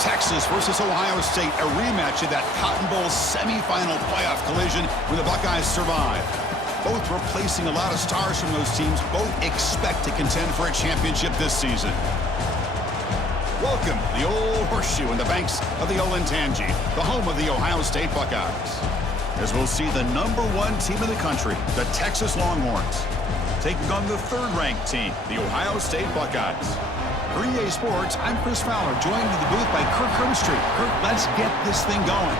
Texas versus Ohio State, a rematch of that Cotton Bowl semifinal playoff collision when the Buckeyes survived. Both replacing a lot of stars from those teams. Both expect to contend for a championship this season. Welcome, the old horseshoe in the banks of the Olentangy, the home of the Ohio State Buckeyes. As we'll see the #1 team in the country, the Texas Longhorns, taking on the third-ranked team, the Ohio State Buckeyes. For EA Sports, I'm Chris Fowler, joined in the booth by Kirk Herbstreit. Kirk, let's get this thing going.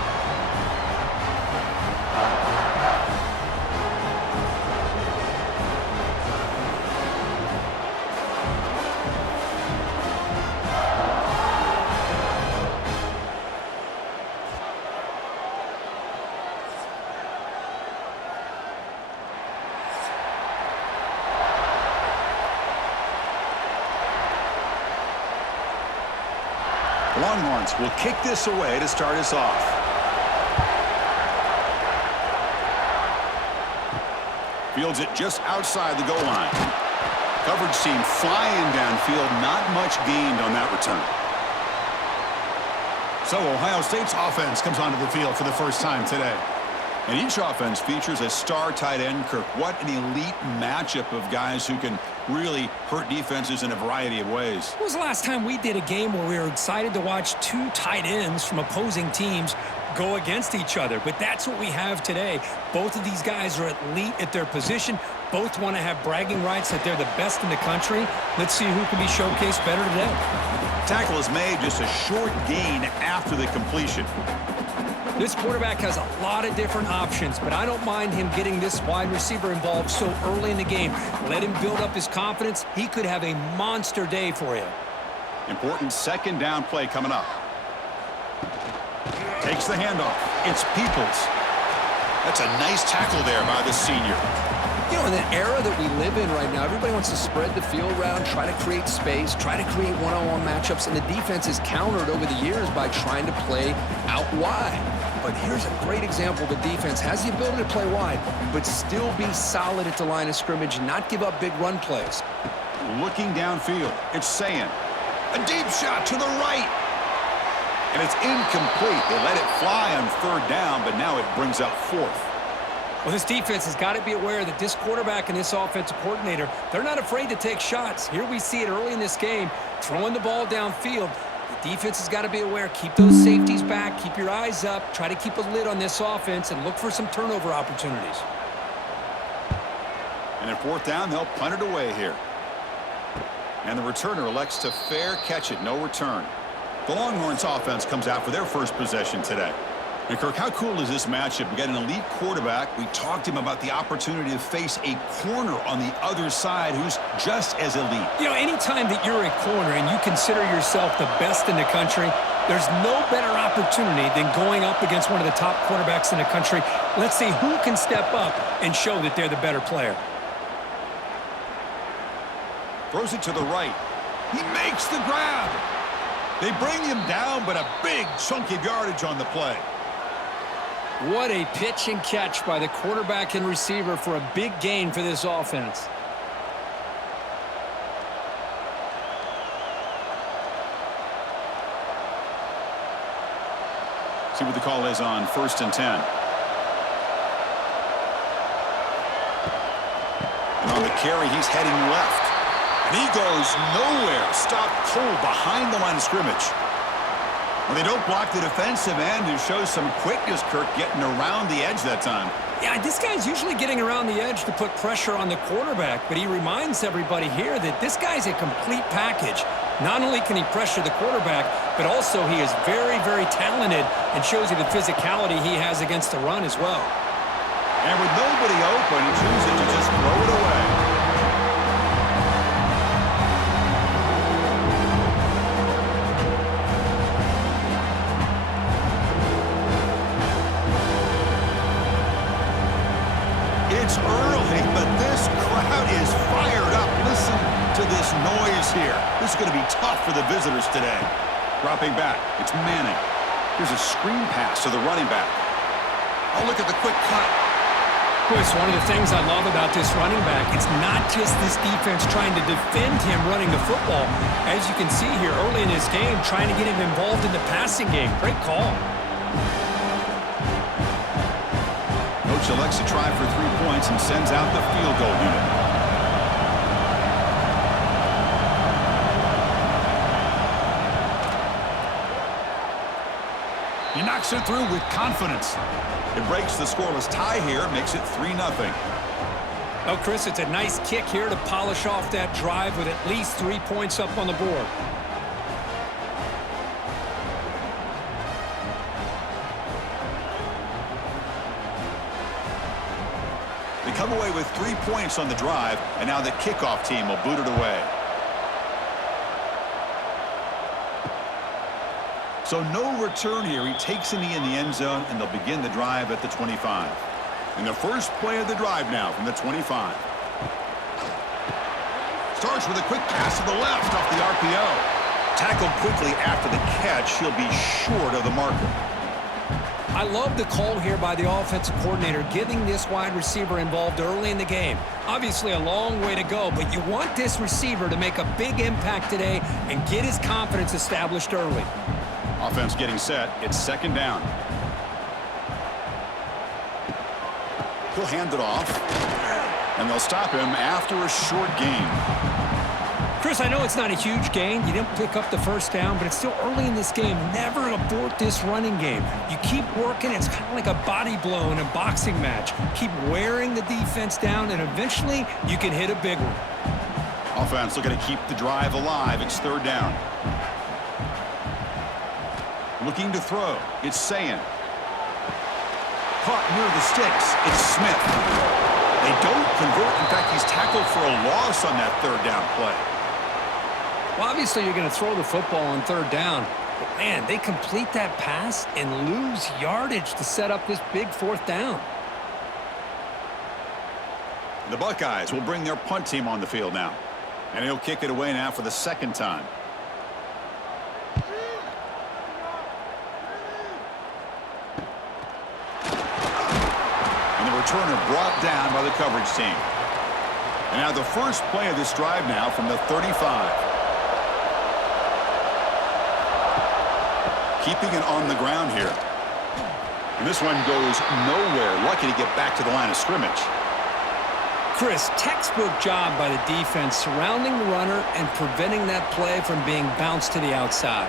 Longhorns will kick this away to start us off. Fields it just outside the goal line. Coverage team flying downfield, not much gained on that return. So Ohio State's offense comes onto the field for the first time today. And each offense features a star tight end, Kirk. What an elite matchup of guys who can really hurt defenses in a variety of ways. When was the last time we did a game where we were excited to watch two tight ends from opposing teams go against each other? But that's what we have today. Both of these guys are elite at their position. Both want to have bragging rights that they're the best in the country. Let's see who can be showcased better today. Tackle is made, just a short gain after the completion. This quarterback has a lot of different options, but I don't mind him getting this wide receiver involved so early in the game. Let him build up his confidence. He could have a monster day for you. Important second down play coming up. Takes the handoff. It's Peoples. That's a nice tackle there by the senior. You know, in the era that we live in right now, everybody wants to spread the field around, try to create space, try to create one-on-one matchups, and the defense is countered over the years by trying to play out wide. But here's a great example. The defense has the ability to play wide, but still be solid at the line of scrimmage and not give up big run plays. Looking downfield, it's Sayin. A deep shot to the right. And it's incomplete. They let it fly on third down, but now it brings up fourth. Well, this defense has got to be aware that this quarterback and this offensive coordinator, they're not afraid to take shots. Here we see it early in this game, throwing the ball downfield. The defense has got to be aware. Keep those safeties back. Keep your eyes up. Try to keep a lid on this offense and look for some turnover opportunities. And at fourth down, they'll punt it away here. And the returner elects to fair catch it. No return. The Longhorns offense comes out for their first possession today. And Kirk, how cool is this matchup? We got an elite quarterback. We talked to him about the opportunity to face a corner on the other side who's just as elite. You know, anytime that you're a corner and you consider yourself the best in the country, there's no better opportunity than going up against one of the top quarterbacks in the country. Let's see who can step up and show that they're the better player. Throws it to the right. He makes the grab. They bring him down, but a big chunk of yardage on the play. What a pitch and catch by the quarterback and receiver for a big gain for this offense. See what the call is on 1st and 10. And on the carry, he's heading left. And he goes nowhere. Stopped cold behind the line of scrimmage. Well, they don't block the defensive end, who shows some quickness, Kirk, getting around the edge that time. Yeah, this guy's usually getting around the edge to put pressure on the quarterback, but he reminds everybody here that this guy's a complete package. Not only can he pressure the quarterback, but also he is very, very talented and shows you the physicality he has against the run as well. And with nobody open, he chooses to just throw it away. It's early, but this crowd is fired up. Listen to this noise here. This is going to be tough for the visitors today. Dropping back, it's Manning. Here's a screen pass to the running back. Oh, look at the quick cut. Boy, it's one of the things I love about this running back. It's not just this defense trying to defend him running the football. As you can see here early in this game, trying to get him involved in the passing game. Great call. Coach elects to try for 3 points and sends out the field goal unit. He knocks it through with confidence. It breaks the scoreless tie here, makes it 3-0. Oh, Chris, it's a nice kick here to polish off that drive with at least 3 points up on the board. They come away with 3 points on the drive, and now the kickoff team will boot it away. So no return here. He takes a knee in the end zone, and they'll begin the drive at the 25. And the first play of the drive now from the 25. Starts with a quick pass to the left off the RPO. Tackled quickly after the catch. He'll be short of the marker. I love the call here by the offensive coordinator, getting this wide receiver involved early in the game. Obviously a long way to go, but you want this receiver to make a big impact today and get his confidence established early. Offense getting set. It's second down. He'll hand it off, and they'll stop him after a short gain. Chris, I know it's not a huge gain. You didn't pick up the first down, but it's still early in this game. Never abort this running game. You keep working. It's kind of like a body blow in a boxing match. Keep wearing the defense down, and eventually you can hit a big one. Offense looking to keep the drive alive. It's third down. Looking to throw. It's Sayin. Caught near the sticks. It's Smith. They don't convert. In fact, he's tackled for a loss on that third down play. Well, obviously you're going to throw the football on third down. But, man, they complete that pass and lose yardage to set up this big fourth down. The Buckeyes will bring their punt team on the field now. And he'll kick it away now for the second time. Returner brought down by the coverage team. And now the first play of this drive now from the 35. Keeping it on the ground here. And this one goes nowhere. Lucky to get back to the line of scrimmage. Chris, textbook job by the defense surrounding the runner and preventing that play from being bounced to the outside.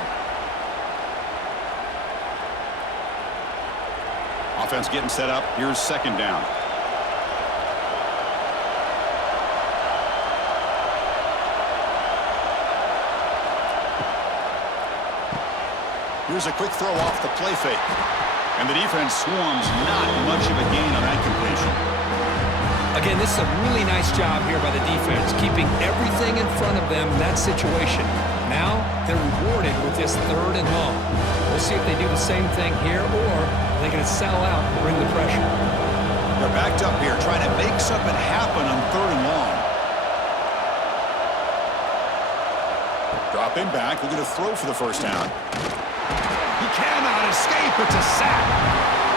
Offense getting set up. Here's second down. Here's a quick throw off the play fake. And the defense swarms, not much of a gain on that completion. Again, this is a really nice job here by the defense, keeping everything in front of them in that situation. Now they're rewarded with this third and long. We'll see if they do the same thing here, or are they going to sell out and bring the pressure. They're backed up here, trying to make something happen on third and long. Dropping back, looking to throw for the first down. He cannot escape. It's a sack.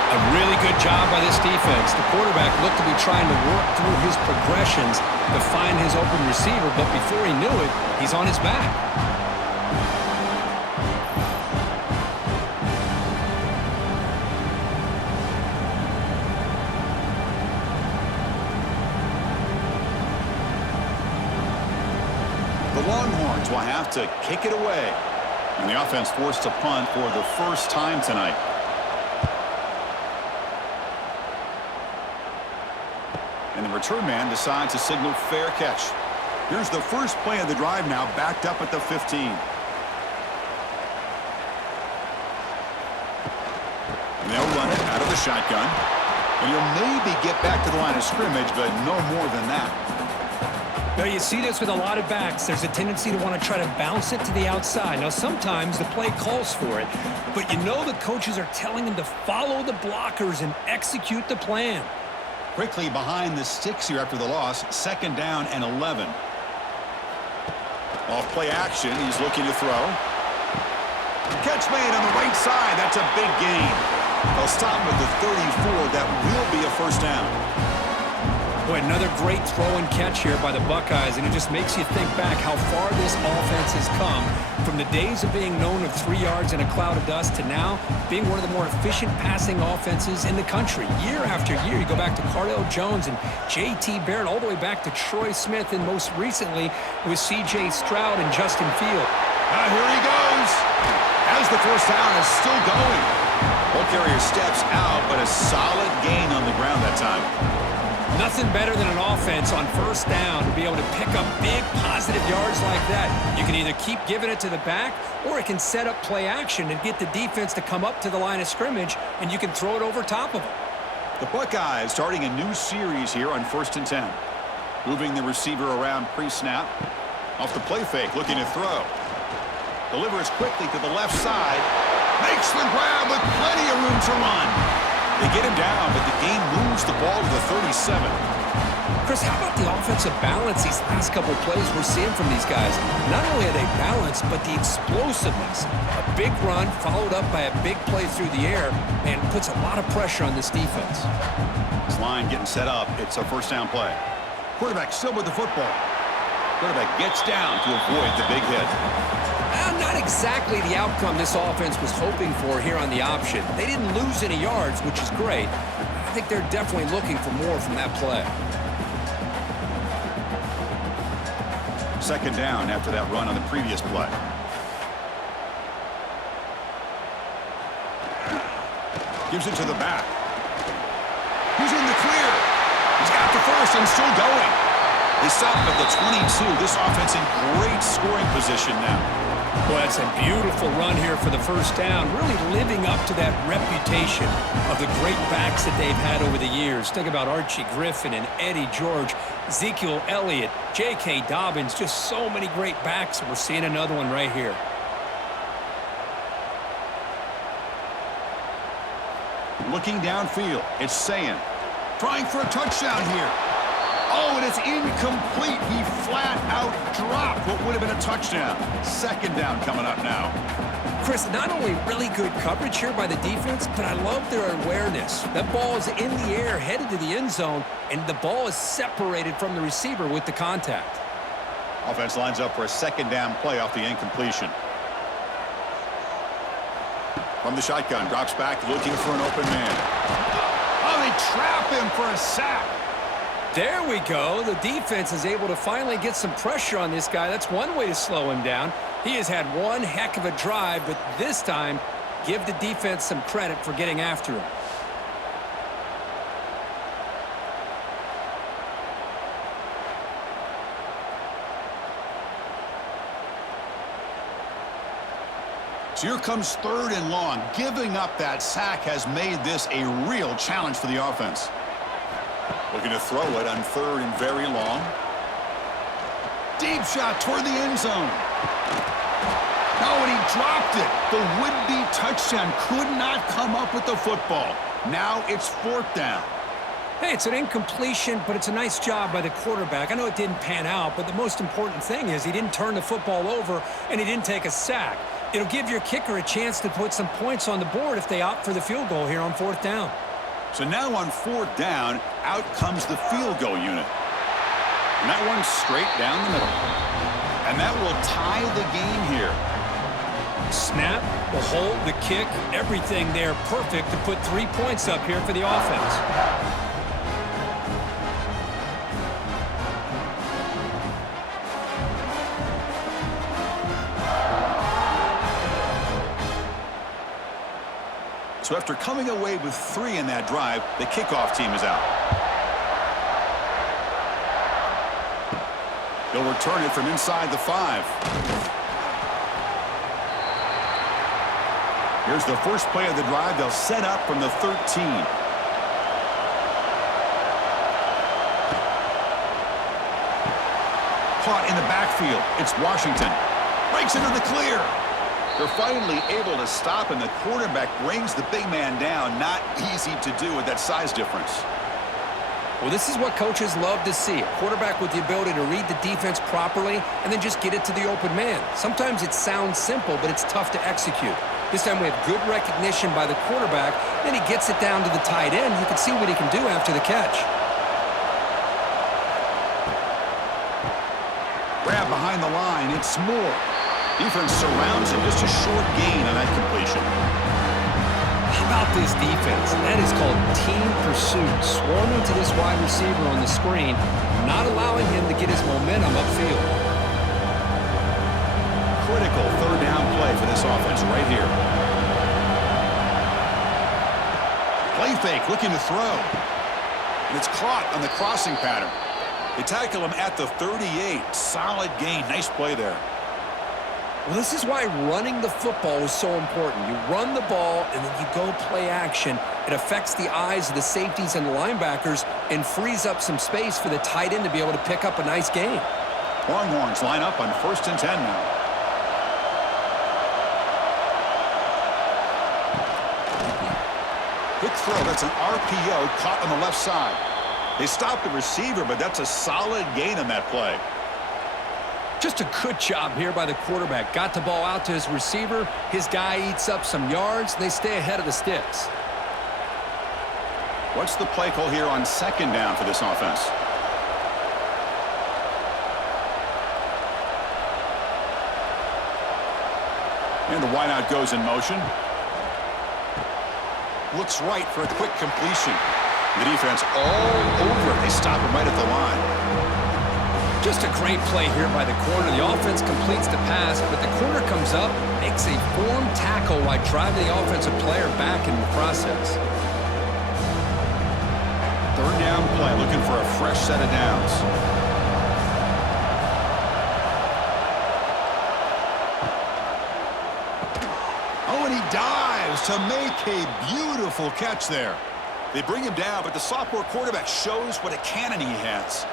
A really good job by this defense. The quarterback looked to be trying to work through his progressions to find his open receiver, but before he knew it, he's on his back. The Longhorns will have to kick it away. And the offense forced to punt for the first time tonight. And the return man decides to signal fair catch. Here's the first play of the drive now, backed up at the 15. And they'll run it out of the shotgun. And he'll maybe get back to the line of scrimmage, but no more than that. Now, you see this with a lot of backs. There's a tendency to want to try to bounce it to the outside. Now, sometimes the play calls for it, but you know the coaches are telling them to follow the blockers and execute the plan. Quickly behind the sticks here after the loss, second down and 11. Off play action, he's looking to throw. Catch made on the right side, that's a big gain. They'll stop him at the 34, that will be a first down. Boy, another great throw and catch here by the Buckeyes, and it just makes you think back how far this offense has come from the days of being known of 3 yards in a cloud of dust to now being one of the more efficient passing offenses in the country. Year after year, you go back to Cardell Jones and J.T. Barrett, all the way back to Troy Smith, and most recently with C.J. Stroud and Justin Field. Here he goes. As the first down is still going. Ball carrier steps out, but a solid gain on the ground that time. Nothing better than an offense on first down to be able to pick up big positive yards like that. You can either keep giving it to the back, or it can set up play action and get the defense to come up to the line of scrimmage, and you can throw it over top of them. The Buckeyes starting a new series here on 1st and 10. Moving the receiver around pre-snap. Off the play fake, looking to throw. Delivers quickly to the left side. Makes the grab with plenty of room to run. They get him down, but the game moves the ball to the 37. Chris, how about the offensive balance these last couple of plays we're seeing from these guys? Not only are they balanced, but the explosiveness. A big run followed up by a big play through the air, and puts a lot of pressure on this defense. This line getting set up. It's a first down play. Quarterback still with the football. Quarterback gets down to avoid the big hit. Not exactly the outcome this offense was hoping for here on the option. They didn't lose any yards, which is great. I think they're definitely looking for more from that play. Second down after that run on the previous play. Gives it to the back. He's in the clear. He's got the first and still going. They stop him at the 22. This offense in great scoring position now. Well, that's a beautiful run here for the first down, really living up to that reputation of the great backs that they've had over the years. Think about Archie Griffin and Eddie George, Ezekiel Elliott, J.K. Dobbins, just so many great backs, and we're seeing another one right here. Looking downfield, it's Sayin. Trying for a touchdown here. Oh, and it's incomplete. He flat out dropped what would have been a touchdown. Second down coming up now. Chris, not only really good coverage here by the defense, but I love their awareness. That ball is in the air, headed to the end zone, and the ball is separated from the receiver with the contact. Offense lines up for a second down play off the incompletion. From the shotgun, drops back, looking for an open man. Oh, they trap him for a sack. There we go. The defense is able to finally get some pressure on this guy. That's one way to slow him down. He has had one heck of a drive, but this time, give the defense some credit for getting after him. So here comes 3rd and long. Giving up that sack has made this a real challenge for the offense. Looking to throw it on 3rd and very long. Deep shot toward the end zone. No, and he dropped it. The would-be touchdown could not come up with the football. Now it's 4th down. Hey, it's an incompletion, but it's a nice job by the quarterback. I know it didn't pan out, but the most important thing is he didn't turn the football over and he didn't take a sack. It'll give your kicker a chance to put some points on the board if they opt for the field goal here on 4th down. So now on 4th down, out comes the field goal unit. And that one's straight down the middle. And that will tie the game here. Snap, the hold, the kick, everything there perfect to put 3 points up here for the offense. So after coming away with 3 in that drive, the kickoff team is out. They'll return it from inside the 5. Here's the first play of the drive. They'll set up from the 13. Caught in the backfield. It's Washington. Breaks into the clear. They're finally able to stop, and the quarterback brings the big man down. Not easy to do with that size difference. Well, this is what coaches love to see. A quarterback with the ability to read the defense properly and then just get it to the open man. Sometimes it sounds simple, but it's tough to execute. This time we have good recognition by the quarterback. Then he gets it down to the tight end. You can see what he can do after the catch. Grab behind the line. It's Moore. Defense surrounds him. Just a short gain on that completion. How about this defense? That is called team pursuit. Swarming to this wide receiver on the screen, not allowing him to get his momentum upfield. Critical third down play for this offense right here. Play fake, looking to throw. And it's caught on the crossing pattern. They tackle him at the 38. Solid gain. Nice play there. Well, this is why running the football is so important. You run the ball, and then you go play action. It affects the eyes of the safeties and the linebackers and frees up some space for the tight end to be able to pick up a nice gain. Longhorns line up on 1st and 10 now. Quick throw. That's an RPO caught on the left side. They stopped the receiver, but that's a solid gain on that play. Just a good job here by the quarterback. Got the ball out to his receiver. His guy eats up some yards. They stay ahead of the sticks. What's the play call here on 2nd down for this offense? And the wideout goes in motion. Looks right for a quick completion. The defense all over it. They stop him right at the line. Just a great play here by the corner. The offense completes the pass, but the corner comes up, makes a formed tackle while driving the offensive player back in the process. 3rd down play, looking for a fresh set of downs. Oh, and he dives to make a beautiful catch there. They bring him down, but the sophomore quarterback shows what a cannon he has.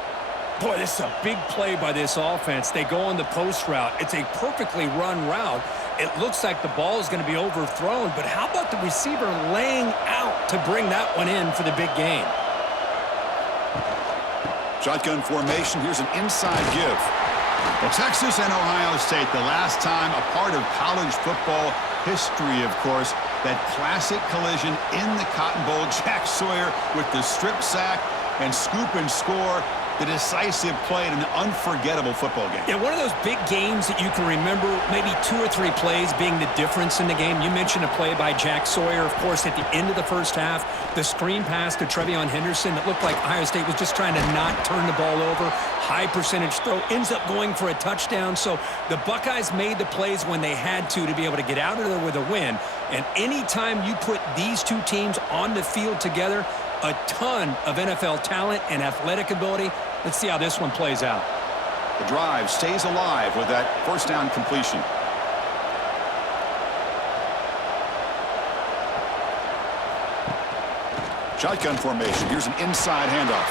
Boy, this is a big play by this offense. They go on the post route. It's a perfectly run route. It looks like the ball is going to be overthrown, but how about the receiver laying out to bring that one in for the big gain? Shotgun formation. Here's an inside give. Well, Texas and Ohio State, the last time a part of college football history, of course, that classic collision in the Cotton Bowl. Jack Sawyer with the strip sack and scoop and score. The decisive play in an unforgettable football game. Yeah, one of those big games that you can remember, maybe 2 or 3 plays being the difference in the game. You mentioned a play by Jack Sawyer, of course, at the end of the first half. The screen pass to Trevion Henderson that looked like Ohio State was just trying to not turn the ball over. High percentage throw, ends up going for a touchdown. So the Buckeyes made the plays when they had to be able to get out of there with a win. And anytime you put these two teams on the field together, a ton of NFL talent and athletic ability. Let's see how this one plays out. The drive stays alive with that 1st down completion. Shotgun formation. Here's an inside handoff.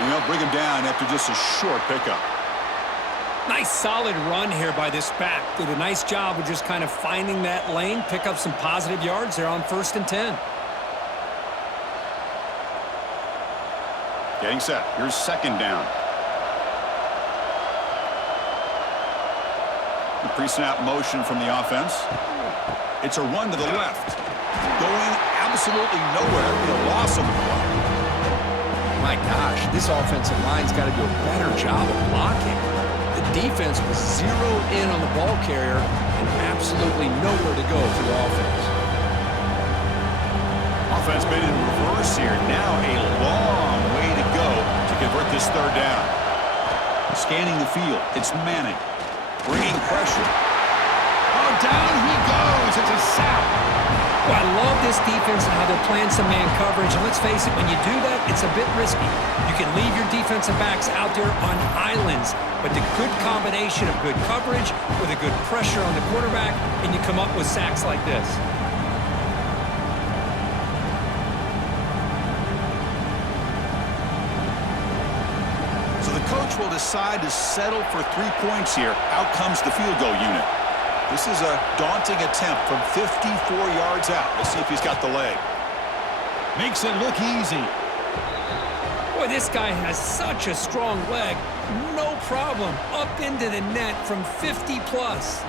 And they'll bring him down after just a short pickup. Nice solid run here by this back. Did a nice job of just kind of finding that lane, pick up some positive yards there on 1st and 10. Getting set. Here's 2nd down. The pre-snap motion from the offense. It's a run to the left. Going absolutely nowhere. The loss on the play. My gosh, this offensive line's got to do a better job of blocking. The defense was zeroed in on the ball carrier and absolutely nowhere to go for the offense. Offense made it in reverse here. Now a long way to go to convert this 3rd down. Scanning the field. It's Manning. Bringing pressure. Oh, down he goes. It's a sack. Well, I love this defense and how they're playing some man coverage. And let's face it, when you do that, it's a bit risky. You can leave your defensive backs out there on islands, but the good combination of good coverage with a good pressure on the quarterback, and you come up with sacks like this. So the coach will decide to settle for 3 points here. Out comes the field goal unit. This is a daunting attempt from 54 yards out. Let's see if he's got the leg. Makes it look easy. Boy, this guy has such a strong leg. No problem. Up into the net from 50 plus.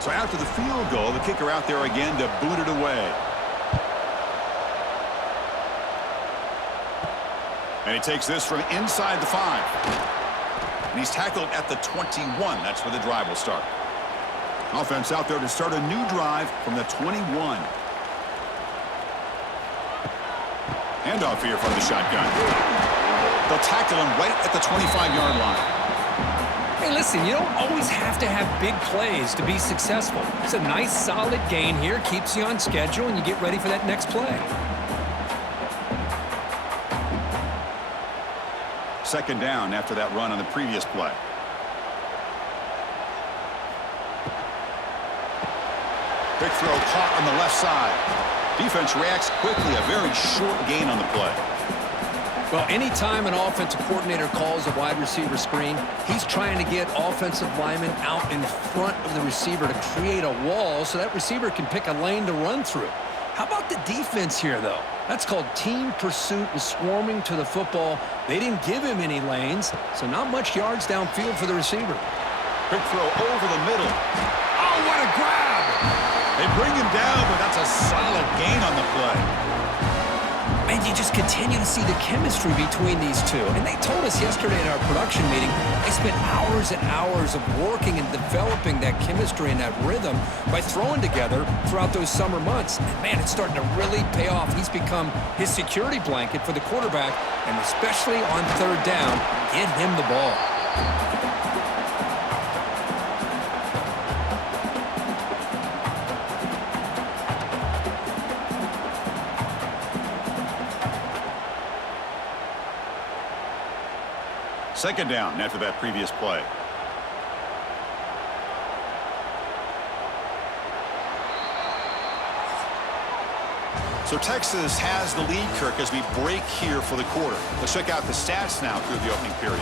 So after the field goal, the kicker out there again to boot it away. And he takes this from inside the 5. And he's tackled at the 21. That's where the drive will start. Offense out there to start a new drive from the 21. Handoff here from the shotgun. They'll tackle him right at the 25-yard line. Hey, listen, you don't always have to have big plays to be successful. It's a nice, solid gain here. Keeps you on schedule, and you get ready for that next play. Second down after that run on the previous play. Big throw caught on the left side. Defense reacts quickly. A very short gain on the play. Well, anytime an offensive coordinator calls a wide receiver screen, he's trying to get offensive linemen out in front of the receiver to create a wall so that receiver can pick a lane to run through. How about the defense here, though? That's called team pursuit and swarming to the football. They didn't give him any lanes, so not much yards downfield for the receiver. Quick throw over the middle. Oh, what a grab! They bring him down, but that's a solid gain on the play. And you just continue to see the chemistry between these two. And they told us yesterday in our production meeting, they spent hours and hours of working and developing that chemistry and that rhythm by throwing together throughout those summer months. And man, it's starting to really pay off. He's become his security blanket for the quarterback, and especially on third down, get him the ball. Second down after that previous play. So Texas has the lead, Kirk, as we break here for the quarter. Let's check out the stats now through the opening period.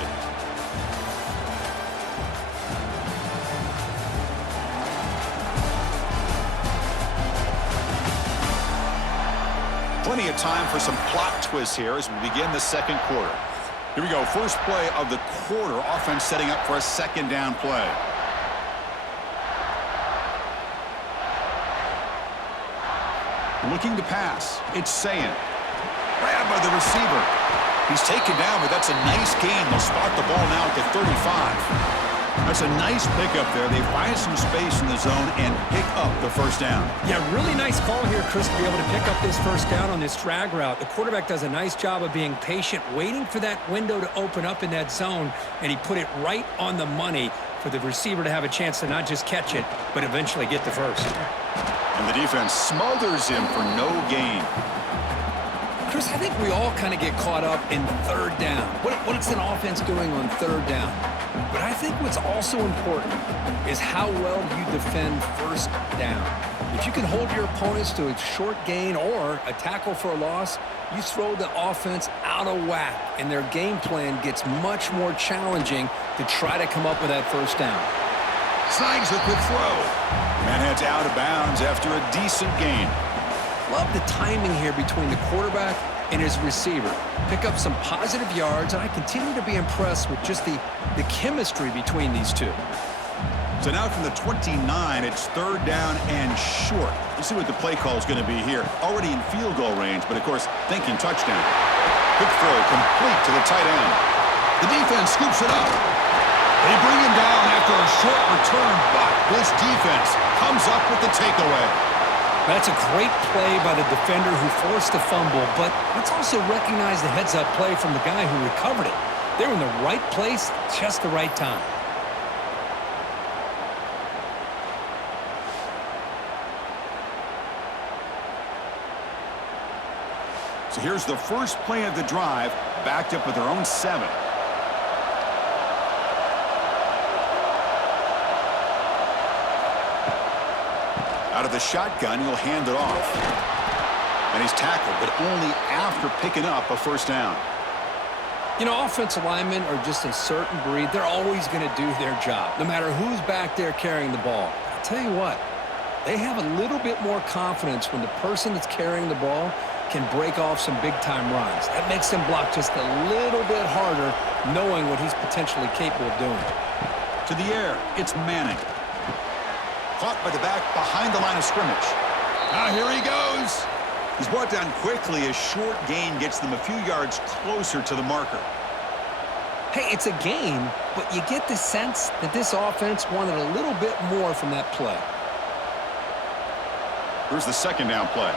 Plenty of time for some plot twists here as we begin the second quarter. Here we go. First play of the quarter. Offense setting up for a second down play. Looking to pass. It's Sayin. Grabbed by the receiver. He's taken down, but that's a nice gain. They'll spot the ball now at the 35. That's a nice pickup there. They find some space in the zone and pick up the first down. Yeah, really nice call here, Chris, to be able to pick up this first down on this drag route. The quarterback does a nice job of being patient, waiting for that window to open up in that zone, and he put it right on the money for the receiver to have a chance to not just catch it, but eventually get the first. And the defense smothers him for no gain. Chris, I think we all kind of get caught up in third down. What is an offense doing on third down? But I think what's also important is how well you defend first down. If you can hold your opponents to a short gain or a tackle for a loss, you throw the offense out of whack, and their game plan gets much more challenging to try to come up with that first down. Snags the quick throw. Man heads out of bounds after a decent gain. Love the timing here between the quarterback and his receiver. Pick up some positive yards, and I continue to be impressed with just the chemistry between these two. So now from the 29, it's third down and short. Let's see what the play call is going to be here. Already in field goal range, but of course, thinking touchdown. Quick throw complete to the tight end. The defense scoops it up. They bring him down after a short return, but this defense comes up with the takeaway. That's a great play by the defender who forced the fumble, but let's also recognize the heads-up play from the guy who recovered it. They were in the right place at just the right time. So here's the first play of the drive, backed up with their own 7. Out of the shotgun, he'll hand it off. And he's tackled, but only after picking up a first down. You know, offensive linemen are just a certain breed. They're always going to do their job, no matter who's back there carrying the ball. I'll tell you what, they have a little bit more confidence when the person that's carrying the ball can break off some big-time runs. That makes them block just a little bit harder, knowing what he's potentially capable of doing. To the air, it's Manning. Caught by the back behind the line of scrimmage. Now here he goes. He's brought down quickly. A short gain gets them a few yards closer to the marker. Hey, it's a game, but you get the sense that this offense wanted a little bit more from that play. Here's the second down play.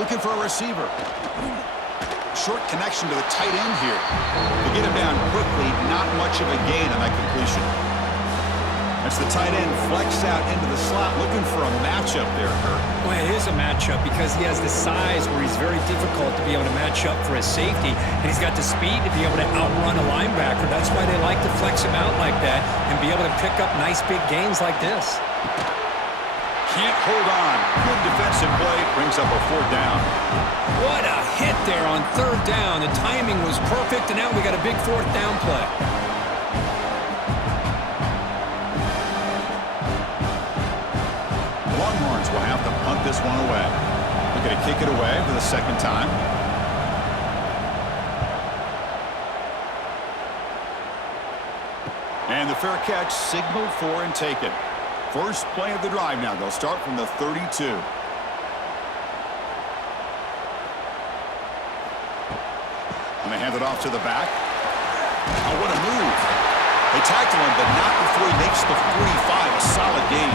Looking for a receiver. Short connection to the tight end here. To get him down quickly, not much of a gain on that completion. As the tight end flex out into the slot, looking for a matchup there, Kurt. Well, it is a matchup because he has the size where he's very difficult to be able to match up for his safety, and he's got the speed to be able to outrun a linebacker. That's why they like to flex him out like that and be able to pick up nice big gains like this. Can't hold on. Good defensive play. Brings up a fourth down. What a hit there on third down. The timing was perfect, and now we got a big fourth down play. The Longhorns will have to punt this one away. They're going to kick it away for the second time. And the fair catch signaled for and taken. First play of the drive now. They'll start from the 32. And they hand it off to the back. Oh, what a move. They tackle him, but not before he makes the 45. A solid gain.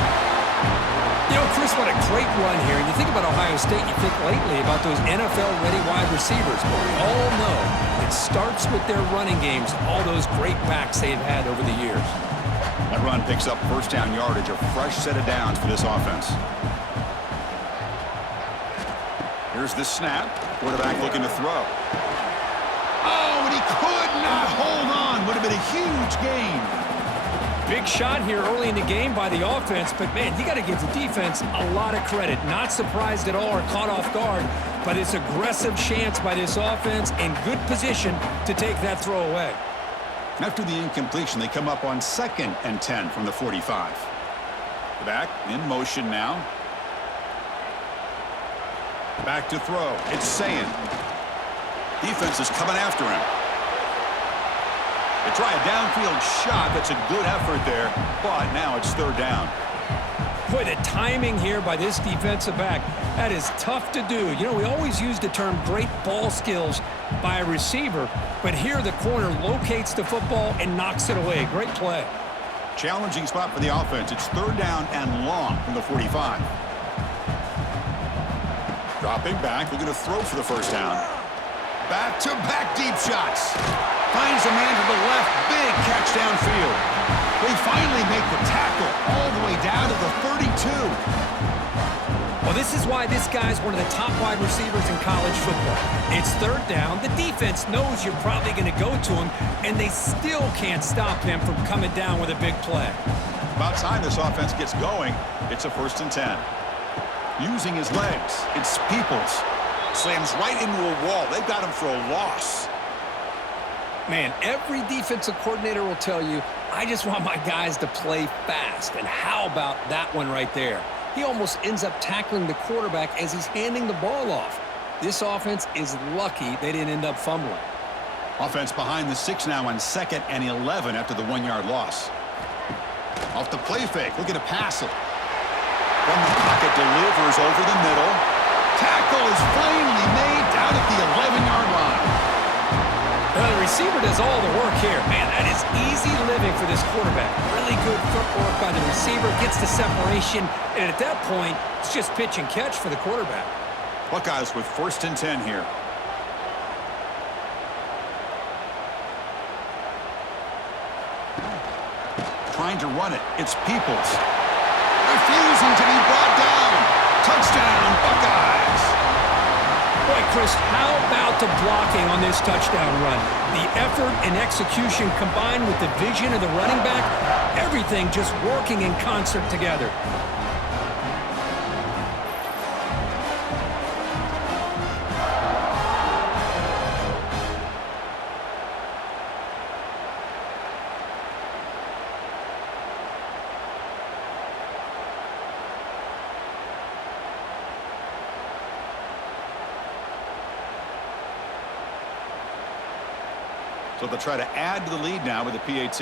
You know, Chris, what a great run here. And you think about Ohio State, you think lately about those NFL-ready wide receivers. But we all know it starts with their running games, all those great backs they've had over the years. That run picks up first down yardage, a fresh set of downs for this offense. Here's the snap. Quarterback looking to throw. Oh, and he could not hold on. Would have been a huge gain. Big shot here early in the game by the offense, but, man, you got to give the defense a lot of credit. Not surprised at all or caught off guard, but it's aggressive chance by this offense in good position to take that throw away. After the incompletion, they come up on 2nd and 10 from the 45. The back in motion now. Back to throw. It's Sayin. Defense is coming after him. They try a downfield shot. That's a good effort there, but now it's third down. Boy, the timing here by this defensive back, that is tough to do. You know, we always use the term great ball skills by a receiver, but here the corner locates the football and knocks it away. Great play. Challenging spot for the offense. It's third down and long from the 45. Dropping back, looking to throw for the first down. Back-to-back deep shots. Finds a man to the left. Big catch downfield. They finally make the tackle all the way down to the 32. Well, this is why this guy's one of the top wide receivers in college football. It's third down. The defense knows you're probably going to go to him, and they still can't stop him from coming down with a big play. About time this offense gets going, it's a 1st and 10. Using his legs, it's Peoples. Slams right into a wall. They've got him for a loss. Man, every defensive coordinator will tell you, I just want my guys to play fast. And how about that one right there? He almost ends up tackling the quarterback as he's handing the ball off. This offense is lucky they didn't end up fumbling. Offense behind the 6 now on 2nd and 11 after the 1-yard loss. Off the play fake, looking to pass it. From the pocket, delivers over the middle. Tackle is finally made down at the 11-yard line. Well, the receiver does all the work here. Man, that is easy living for this quarterback. Really good footwork by the receiver, gets the separation, and at that point, it's just pitch and catch for the quarterback. Buckeyes with 1st and 10 here. Trying to run it. It's Peoples. Refusing to be brought down. Touchdown, Buckeyes. Boy, Chris, how about the blocking on this touchdown run? The effort and execution combined with the vision of the running back, everything just working in concert together. So they'll try to add to the lead now with the PAT.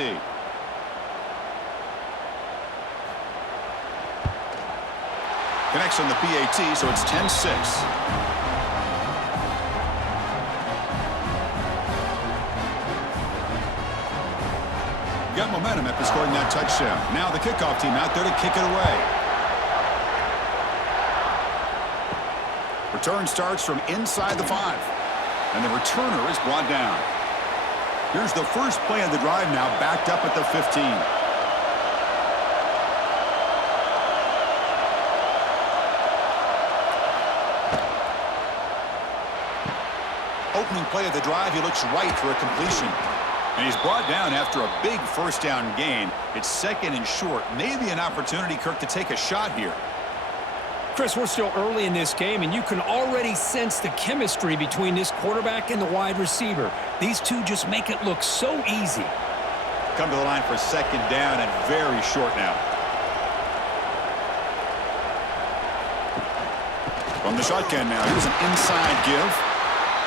Connects on the PAT, so it's 10-6. Got momentum after scoring that touchdown. Now the kickoff team out there to kick it away. Return starts from inside the 5. And the returner is brought down. Here's the first play of the drive now, backed up at the 15. Opening play of the drive, he looks right for a completion. And he's brought down after a big first down gain. It's second and short. Maybe an opportunity, Kirk, to take a shot here. Chris, we're still early in this game, and you can already sense the chemistry between this quarterback and the wide receiver. These two just make it look so easy. Come to the line for second down and very short now. From the shotgun now, here's an inside give.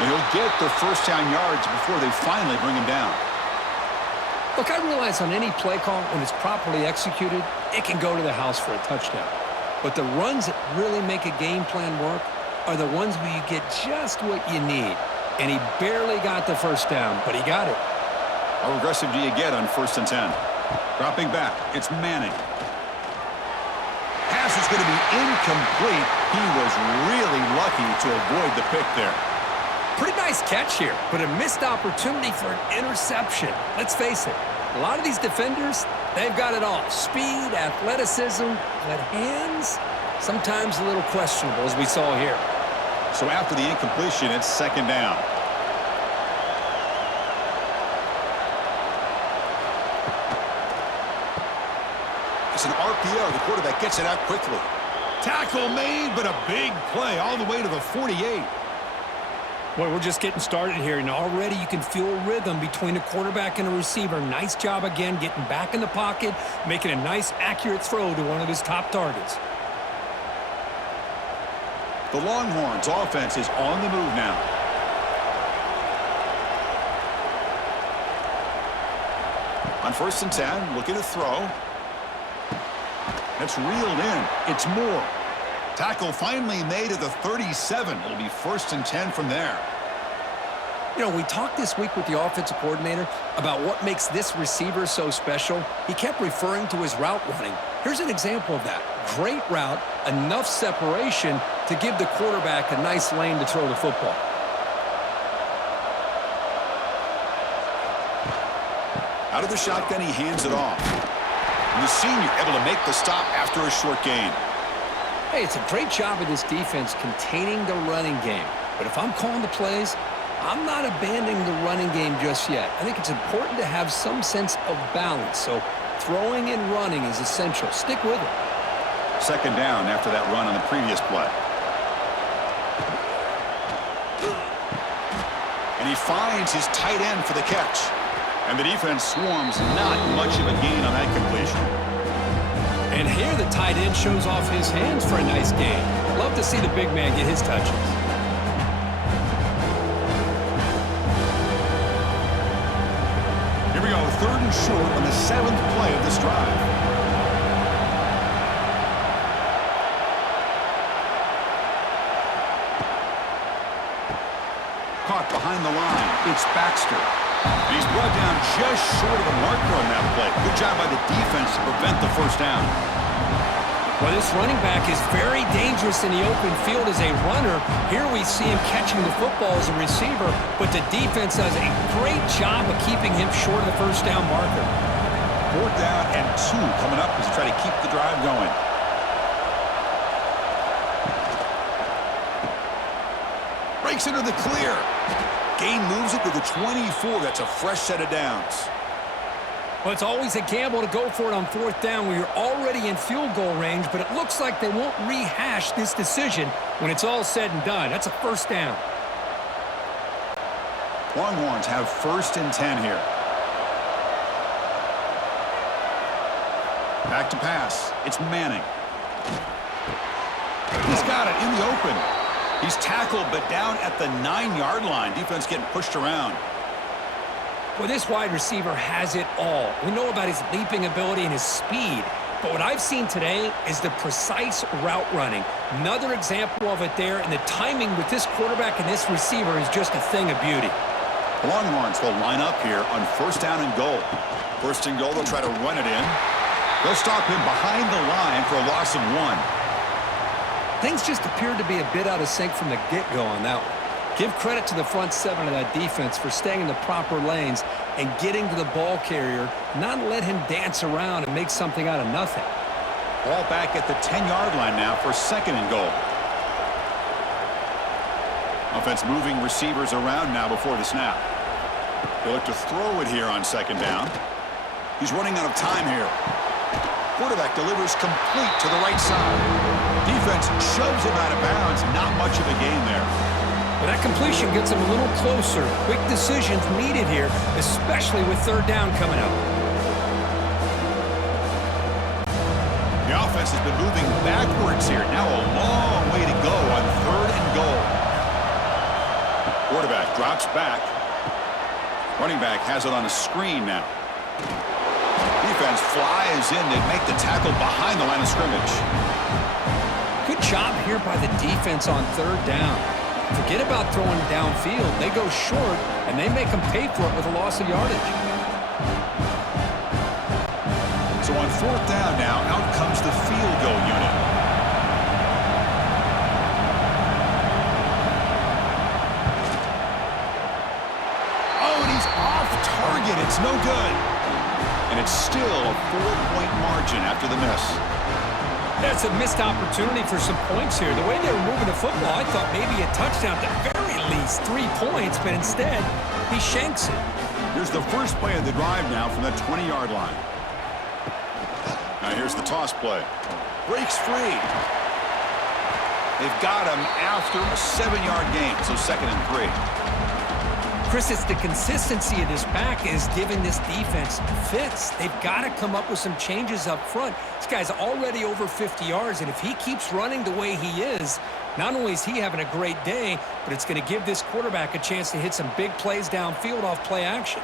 And he'll get the first down yards before they finally bring him down. Look, I realize on any play call, when it's properly executed, it can go to the house for a touchdown. But the runs that really make a game plan work are the ones where you get just what you need. And he barely got the first down, but he got it. How aggressive do you get on 1st and 10? Dropping back, it's Manning. Pass is going to be incomplete. He was really lucky to avoid the pick there. Pretty nice catch here, but a missed opportunity for an interception. Let's face it, a lot of these defenders, they've got it all. Speed, athleticism, but hands, sometimes a little questionable, as we saw here. So after the incompletion, it's second down. It's an RPO. The quarterback gets it out quickly. Tackle made, but a big play all the way to the 48. Boy, we're just getting started here, and already you can feel rhythm between a quarterback and a receiver. Nice job again getting back in the pocket, making a nice, accurate throw to one of his top targets. The Longhorns offense is on the move now. On 1st and 10, looking to throw. That's reeled in. It's Moore. Tackle finally made at the 37. It'll be 1st and 10 from there. You know, we talked this week with the offensive coordinator about what makes this receiver so special. He kept referring to his route running. Here's an example of that. Great route, enough separation to give the quarterback a nice lane to throw the football. Out of the shotgun, he hands it off. And the senior able to make the stop after a short gain. Hey, it's a great job of this defense containing the running game. But if I'm calling the plays, I'm not abandoning the running game just yet. I think it's important to have some sense of balance. So throwing and running is essential. Stick with it. Second down after that run on the previous play. And he finds his tight end for the catch. And the defense swarms, not much of a gain on that completion. And here the tight end shows off his hands for a nice gain. Love to see the big man get his touches. Here we go, 3rd and short on the 7th play of this drive. Caught behind the line, it's Baxter. And he's brought down just short of the marker on that play. Good job by the defense to prevent the first down. Well, this running back is very dangerous in the open field as a runner. Here we see him catching the football as a receiver, but the defense does a great job of keeping him short of the first down marker. 4th down and 2 coming up as they try to keep the drive going. Breaks into the clear. Gain moves it to the 24. That's a fresh set of downs. Well, it's always a gamble to go for it on 4th down when you're already in field goal range, but it looks like they won't rehash this decision when it's all said and done. That's a first down. Longhorns have 1st and 10 here. Back to pass. It's Manning. He's got it in the open. He's tackled, but down at the 9-yard line. Defense getting pushed around. Well, this wide receiver has it all. We know about his leaping ability and his speed. But what I've seen today is the precise route running. Another example of it there, and the timing with this quarterback and this receiver is just a thing of beauty. The Longhorns will line up here on first down and goal. First and goal, they'll try to run it in. They'll stop him behind the line for a loss of 1. Things just appeared to be a bit out of sync from the get-go on that one. Give credit to the front 7 of that defense for staying in the proper lanes and getting to the ball carrier, not let him dance around and make something out of nothing. Ball back at the 10-yard line now for second and goal. Offense moving receivers around now before the snap. They look to throw it here on second down. He's running out of time here. Quarterback delivers complete to the right side. Defense shoves him out of bounds. Not much of a gain there. Well, that completion gets him a little closer. Quick decisions needed here, especially with third down coming up. The offense has been moving backwards here. Now a long way to go on third and goal. Quarterback drops back. Running back has it on a screen now. Defense flies in to make the tackle behind the line of scrimmage. Good job here by the defense on third down. Forget about throwing downfield. They go short, and they make them pay for it with a loss of yardage. So on fourth down now, out comes the field goal unit. Oh, and he's off target. It's no good. And it's still a 4-point margin after the miss. That's a missed opportunity for some points here. The way they were moving the football, I thought maybe a touchdown, at the very least 3 points, but instead, he shanks it. Here's the first play of the drive now from the 20-yard line. Now here's the toss play. Breaks free. They've got him after a 7-yard gain, so second and 3. Chris, it's the consistency of this back is giving this defense fits. They've got to come up with some changes up front. This guy's already over 50 yards, and if he keeps running the way he is, not only is he having a great day, but it's going to give this quarterback a chance to hit some big plays downfield off play action.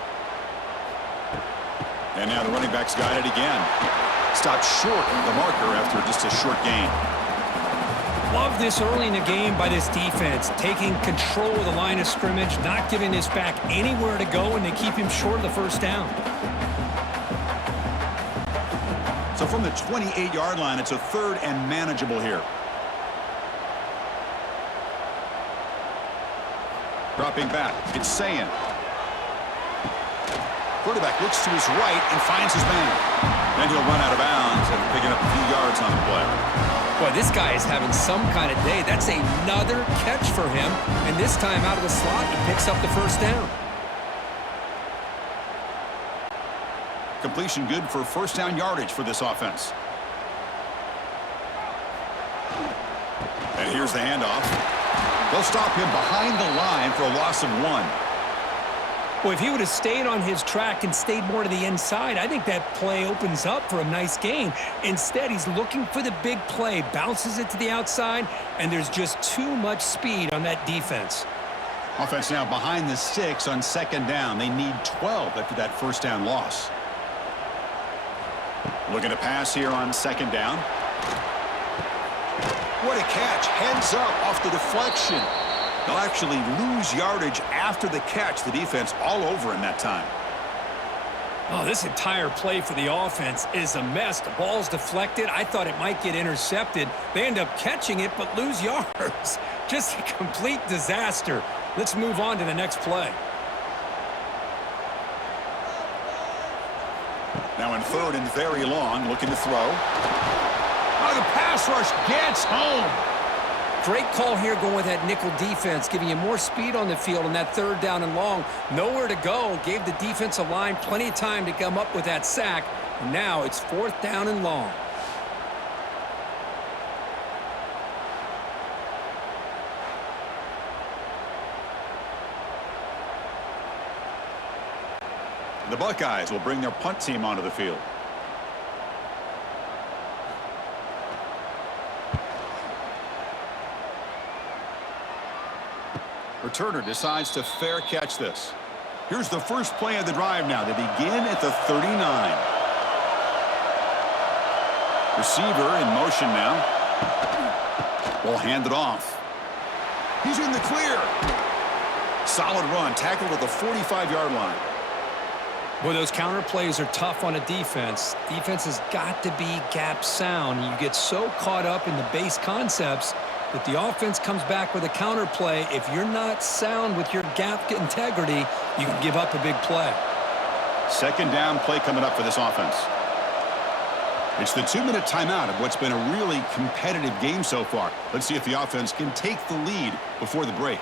And now the running back's got it again. Stopped short of the marker after just a short gain. Love this early in the game by this defense, taking control of the line of scrimmage, not giving this back anywhere to go, and they keep him short of the first down. So from the 28-yard line, it's a third and manageable here. Dropping back, it's Sayin. Quarterback looks to his right and finds his man. Then he'll run out of bounds after picking up a few yards on the play. Boy, this guy is having some kind of day. That's another catch for him. And this time out of the slot, he picks up the first down. Completion good for first down yardage for this offense. And here's the handoff. They'll stop him behind the line for a loss of 1. Boy, if he would have stayed on his track and stayed more to the inside, I think that play opens up for a nice gain. Instead, he's looking for the big play, bounces it to the outside, and there's just too much speed on that defense. Offense now behind the 6 on second down. They need 12 after that first down loss. Looking to pass here on second down. What a catch. Heads up off the deflection. They'll actually lose yardage after the catch. The defense all over him that time. Oh, this entire play for the offense is a mess. The ball's deflected. I thought it might get intercepted. They end up catching it but lose yards. Just a complete disaster. Let's move on to the next play. Now in third and very long, looking to throw. Oh, the pass rush gets home. Great call here going with that nickel defense, giving you more speed on the field on that third down and long. Nowhere to go. Gave the defensive line plenty of time to come up with that sack. And now it's fourth down and long. The Buckeyes will bring their punt team onto the field. Returner decides to fair catch this. Here's the first play of the drive now. They begin at the 39. Receiver in motion now. Ball handed off. He's in the clear. Solid run, tackled at the 45-yard line. Boy, those counter plays are tough on a defense. Defense has got to be gap sound. You get so caught up in the base concepts that the offense comes back with a counter play. If you're not sound with your gap integrity, you can give up a big play. Second down play coming up for this offense. It's the 2-minute timeout of what's been a really competitive game so far. Let's see if the offense can take the lead before the break.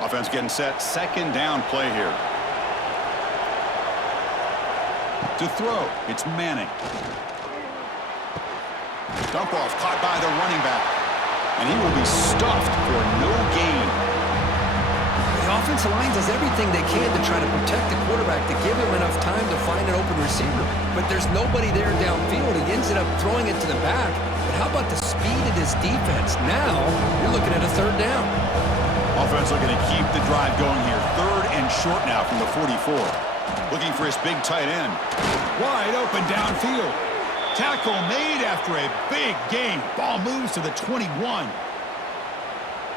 Offense getting set. Second down play here. To throw, it's Manning. Dump off caught by the running back. And he will be stuffed for no gain. The offensive line does everything they can to try to protect the quarterback, to give him enough time to find an open receiver. But there's nobody there downfield. He ends up throwing it to the back. But how about the speed of this defense? Now you're looking at a third down. Offense looking to keep the drive going here. Third and short now from the 44. Looking for his big tight end. Wide open downfield. Tackle made after a big gain. Ball moves to the 21.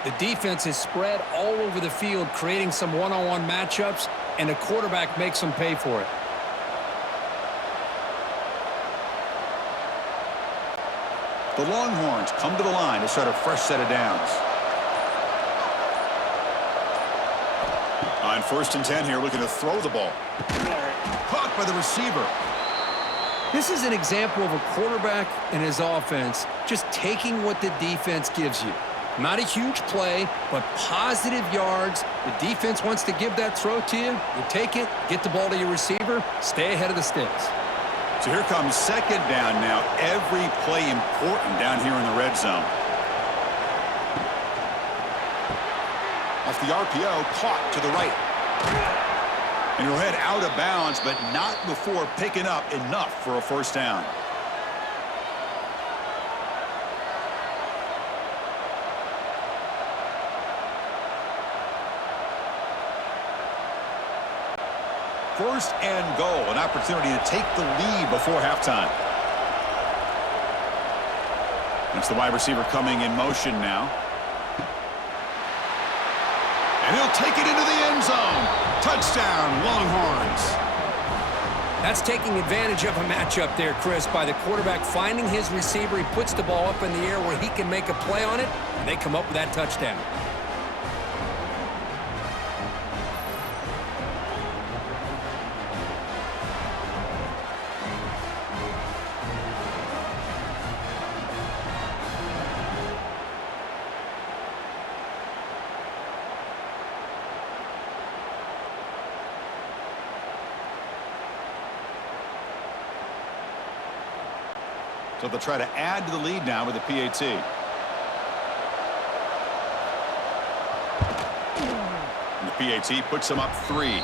The defense is spread all over the field, creating some one-on-one matchups, and the quarterback makes them pay for it. The Longhorns come to the line to start a fresh set of downs. On 1st and 10 here, looking to throw the ball. Caught by the receiver. This is an example of a quarterback and his offense just taking what the defense gives you. Not a huge play, but positive yards. The defense wants to give that throw to you. You take it, get the ball to your receiver, stay ahead of the sticks. So here comes second down now. Every play important down here in the red zone. Off the RPO, caught to the right. And he'll head out of bounds, but not before picking up enough for a first down. First and goal, an opportunity to take the lead before halftime. It's the wide receiver coming in motion now. And he'll take it into the end zone. Touchdown, Longhorns. That's taking advantage of a matchup there, Chris, by the quarterback finding his receiver. He puts the ball up in the air where he can make a play on it, and they come up with that touchdown. So they'll try to add to the lead now with the PAT. And the PAT puts them up 3.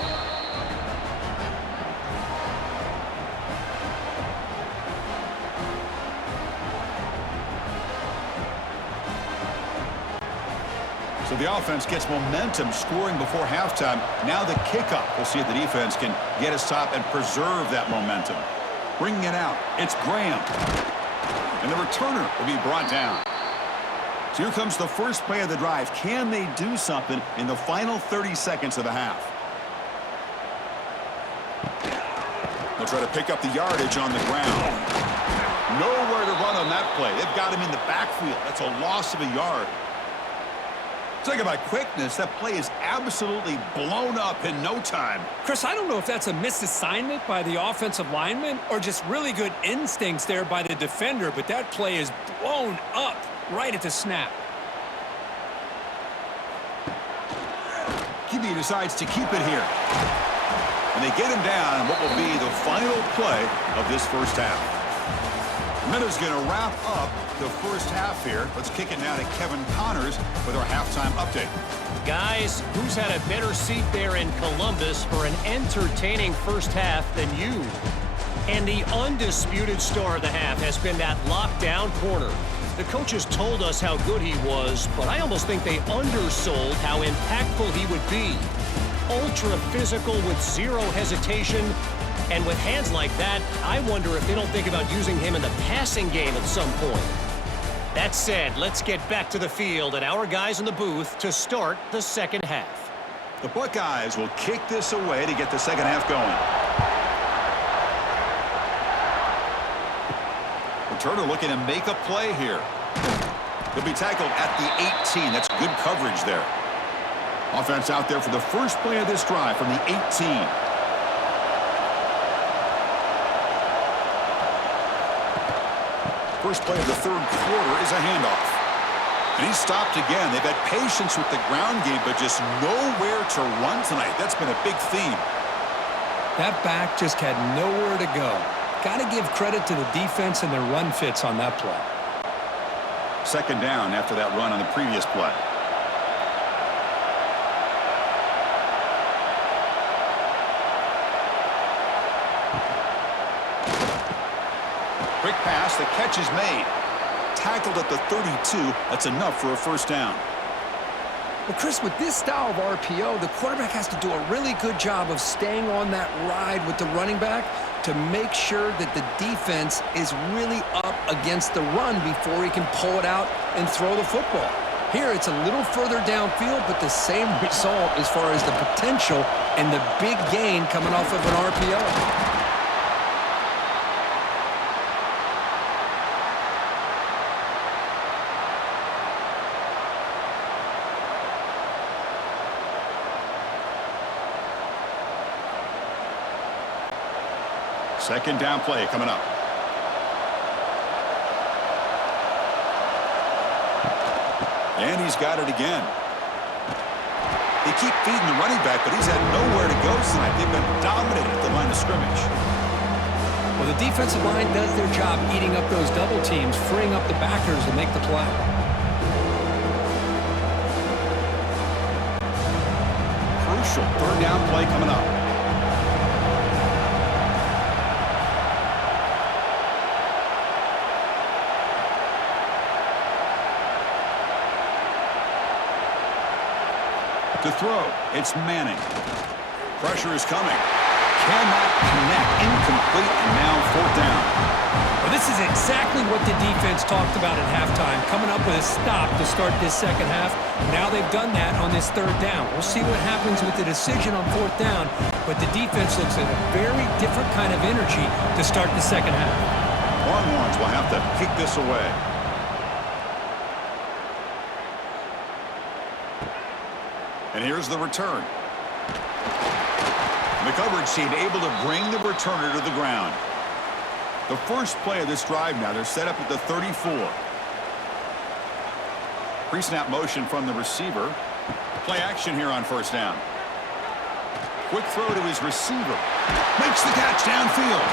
So the offense gets momentum scoring before halftime. Now the kickoff. We'll see if the defense can get a stop and preserve that momentum. Bringing it out, it's Graham. And the returner will be brought down. So here comes the first play of the drive. Can they do something in the final 30 seconds of the half? They'll try to pick up the yardage on the ground. Nowhere to run on that play. They've got him in the backfield. That's a loss of a yard. Talk about quickness. That play is absolutely blown up in no time. Chris, I don't know if that's a misassignment by the offensive lineman or just really good instincts there by the defender, but that play is blown up right at the snap. QB decides to keep it here. And they get him down in what will be the final play of this first half. Miller's going to wrap up the first half here. Let's kick it now to Kevin Connors with our halftime update. Guys, who's had a better seat there in Columbus for an entertaining first half than you? And the undisputed star of the half has been that lockdown corner. The coaches told us how good he was, but I almost think they undersold how impactful he would be. ultra physical with zero hesitation. And with hands like that, I wonder if they don't think about using him in the passing game at some point. That said, let's get back to the field and our guys in the booth to start the second half. The Buckeyes will kick this away to get the second half going. Returner looking to make a play here. He'll be tackled at the 18. That's good coverage there. Offense out there for the first play of this drive from the 18. First play of the third quarter is a handoff. And he's stopped again. They've had patience with the ground game, but just nowhere to run tonight. That's been a big theme. That back just had nowhere to go. Got to give credit to the defense and their run fits on that play. Second down after that run on the previous play. Quick pass, the catch is made. Tackled at the 32, that's enough for a first down. Well, Chris, with this style of RPO, the quarterback has to do a really good job of staying on that ride with the running back to make sure that the defense is really up against the run before he can pull it out and throw the football. Here, it's a little further downfield, but the same result as far as the potential and the big gain coming off of an RPO. Second down play coming up. And he's got it again. They keep feeding the running back, but he's had nowhere to go tonight. They've been dominated at the line of scrimmage. Well, the defensive line does their job eating up those double teams, freeing up the backers to make the play. Crucial third down play coming up. To throw, it's Manning. Pressure is coming. Cannot connect. Incomplete, and now fourth down. Well, this is exactly what the defense talked about at halftime, coming up with a stop to start this second half. Now they've done that on this third down. We'll see what happens with the decision on fourth down, but the defense looks at a very different kind of energy to start the second half. Longhorns will have to kick this away. And here's the return. The coverage team able to bring the returner to the ground. The first play of this drive now, they're set up at the 34. Pre-snap motion from the receiver. Play action here on first down. Quick throw to his receiver. Makes the catch downfield.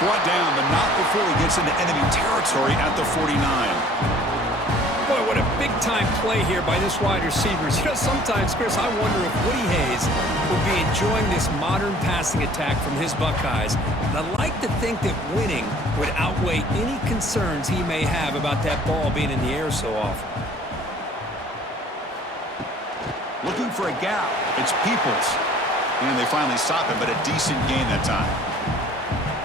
Brought down, but not before he gets into enemy territory at the 49. Boy, what a big-time play here by this wide receivers. You know, sometimes, Chris, I wonder if Woody Hayes would be enjoying this modern passing attack from his Buckeyes. And I like to think that winning would outweigh any concerns he may have about that ball being in the air so often. Looking for a gap. It's Peoples. And they finally stop him, but a decent gain that time.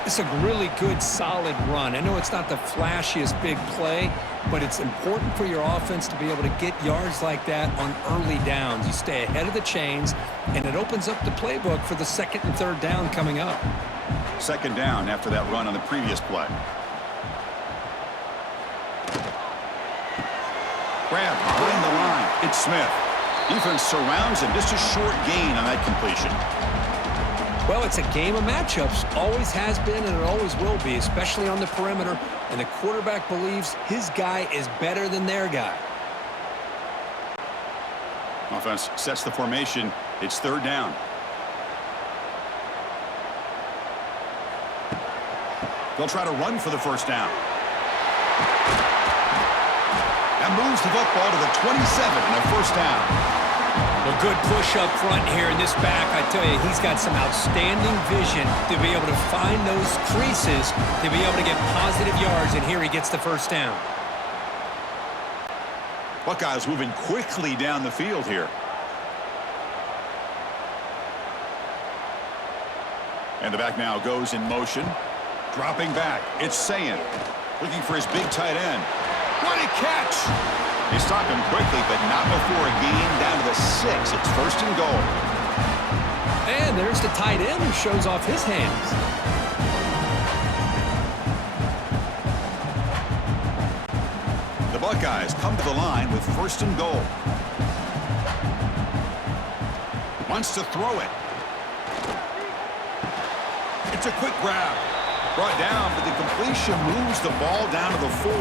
It's a really good, solid run. I know it's not the flashiest big play, but it's important for your offense to be able to get yards like that on early downs. You stay ahead of the chains, and it opens up the playbook for the second and third down coming up. Second down after that run on the previous play. Grab behind the line. It's Smith. Defense surrounds him. Just a short gain on that completion. Well, it's a game of matchups. Always has been, and it always will be, especially on the perimeter. And the quarterback believes his guy is better than their guy. Offense sets the formation. It's third down. They'll try to run for the first down. That moves the football to the 27 and a first down. A good push up front here in this back. I tell you, he's got some outstanding vision to be able to find those creases, to be able to get positive yards, and here he gets the first down. And the back now goes in motion. Dropping back. It's Sayin. Looking for his big tight end. What a catch! They stop him quickly, but not before a gain down to the 6. It's first and goal. And there's the tight end who shows off his hands. The Buckeyes come to the line with first and goal. Wants to throw it. It's a quick grab. Brought down, but the completion moves the ball down to the 4.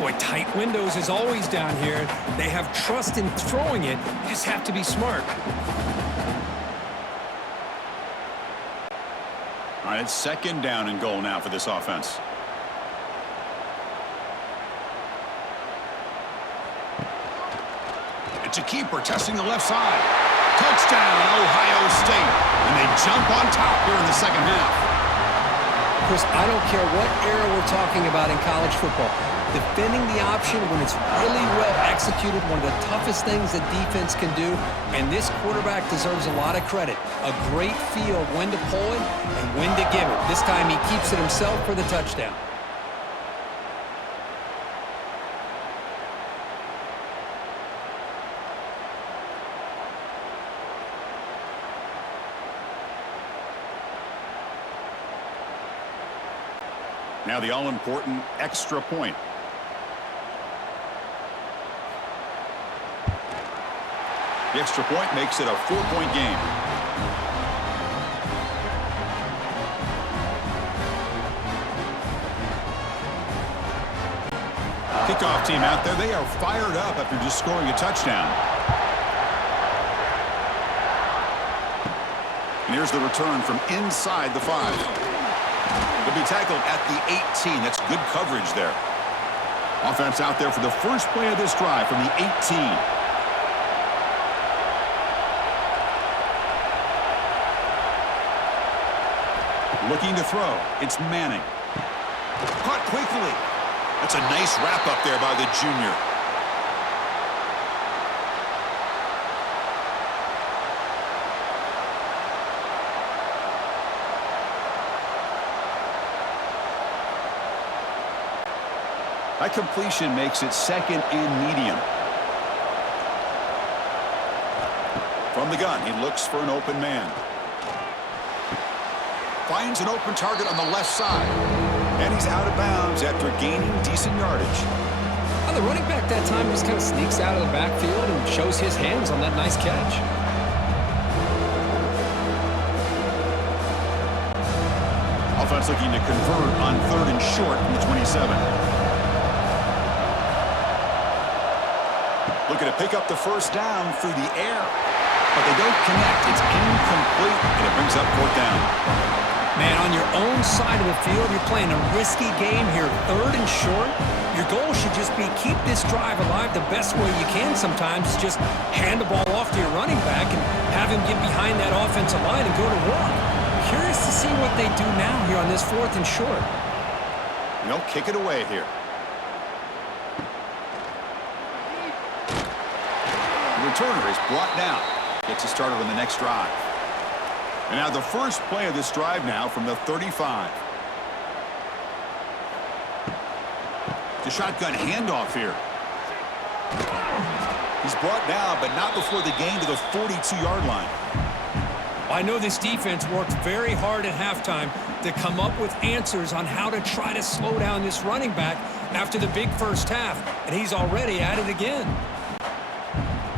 Boy, tight windows is always down here. They have trust in throwing it. You just have to be smart. All right, it's second down and goal now for this offense. It's a keeper testing the left side. Touchdown, Ohio State. And they jump on top here in the second half. Chris, I don't care what era we're talking about in college football. Defending the option when it's really well executed, one of the toughest things that defense can do, and this quarterback deserves a lot of credit. A great feel of when to pull it and when to give it. This time he keeps it himself for the touchdown. Now the all-important extra point. The extra point makes it a 4-point game. Kickoff team out there. They are fired up after just scoring a touchdown. And here's the return from inside the 5. He'll be tackled at the 18. That's good coverage there. Offense out there for the first play of this drive from the 18. Looking to throw. It's Manning. Caught quickly. That's a nice wrap up there by the junior. That completion makes it second and medium. From the gun, he looks for an open man. Finds an open target on the left side. And he's out of bounds after gaining decent yardage. Well, the running back that time just kind of sneaks out of the backfield and shows his hands on that nice catch. Offense looking to convert on 3rd and short from the 27. Looking to pick up the first down through the air. But they don't connect. It's incomplete, and it brings up 4th down. Man, on your own side of the field, you're playing a risky game here. 3rd and short. Your goal should just be keep this drive alive the best way you can sometimes. Just hand the ball off to your running back and have him get behind that offensive line and go to work. Curious to see what they do now here on this 4th and short. They'll kick it away here. The returner is brought down. Gets us started on the next drive. And now the first play of this drive now from the 35. The shotgun handoff here. He's brought down, but not before the gain to the 42-yard line. I know this defense worked very hard at halftime to come up with answers on how to try to slow down this running back after the big first half, and he's already at it again.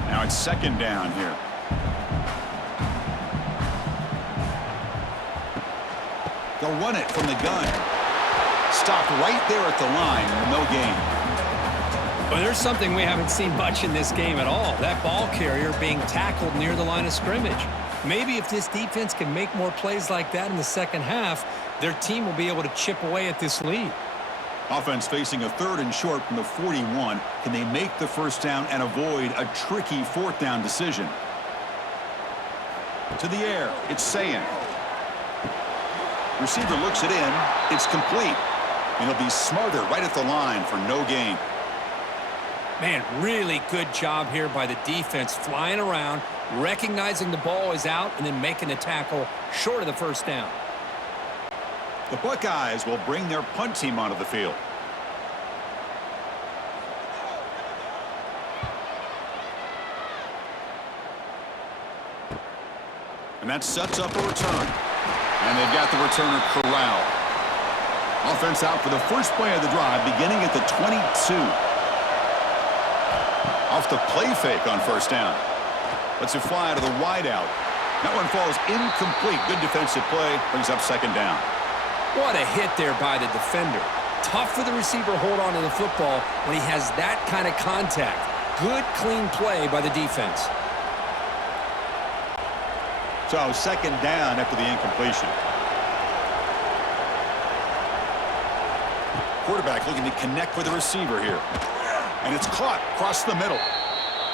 Now it's second down here. They'll run it from the gun. Stopped right there at the line, no gain. But there's something we haven't seen much in this game at all. That ball carrier being tackled near the line of scrimmage. Maybe if this defense can make more plays like that in the second half, their team will be able to chip away at this lead. Offense facing a 3rd and short from the 41. Can they make the first down and avoid a tricky 4th down decision? To the air, it's Sayin. Receiver looks it in. It's complete. And he'll be smothered right at the line for no gain. Man, really good job here by the defense, flying around, recognizing the ball is out and then making the tackle short of the first down. The Buckeyes will bring their punt team onto the field. And that sets up a return. And they've got the returner corralled. Offense out for the first play of the drive, beginning at the 22. Off the play fake on first down. Lets it fly to the wideout. That one falls incomplete. Good defensive play. Brings up second down. What a hit there by the defender. Tough for the receiver to hold on to the football when he has that kind of contact. Good, clean play by the defense. So second down after the incompletion. Quarterback looking to connect with the receiver here. And it's caught across the middle.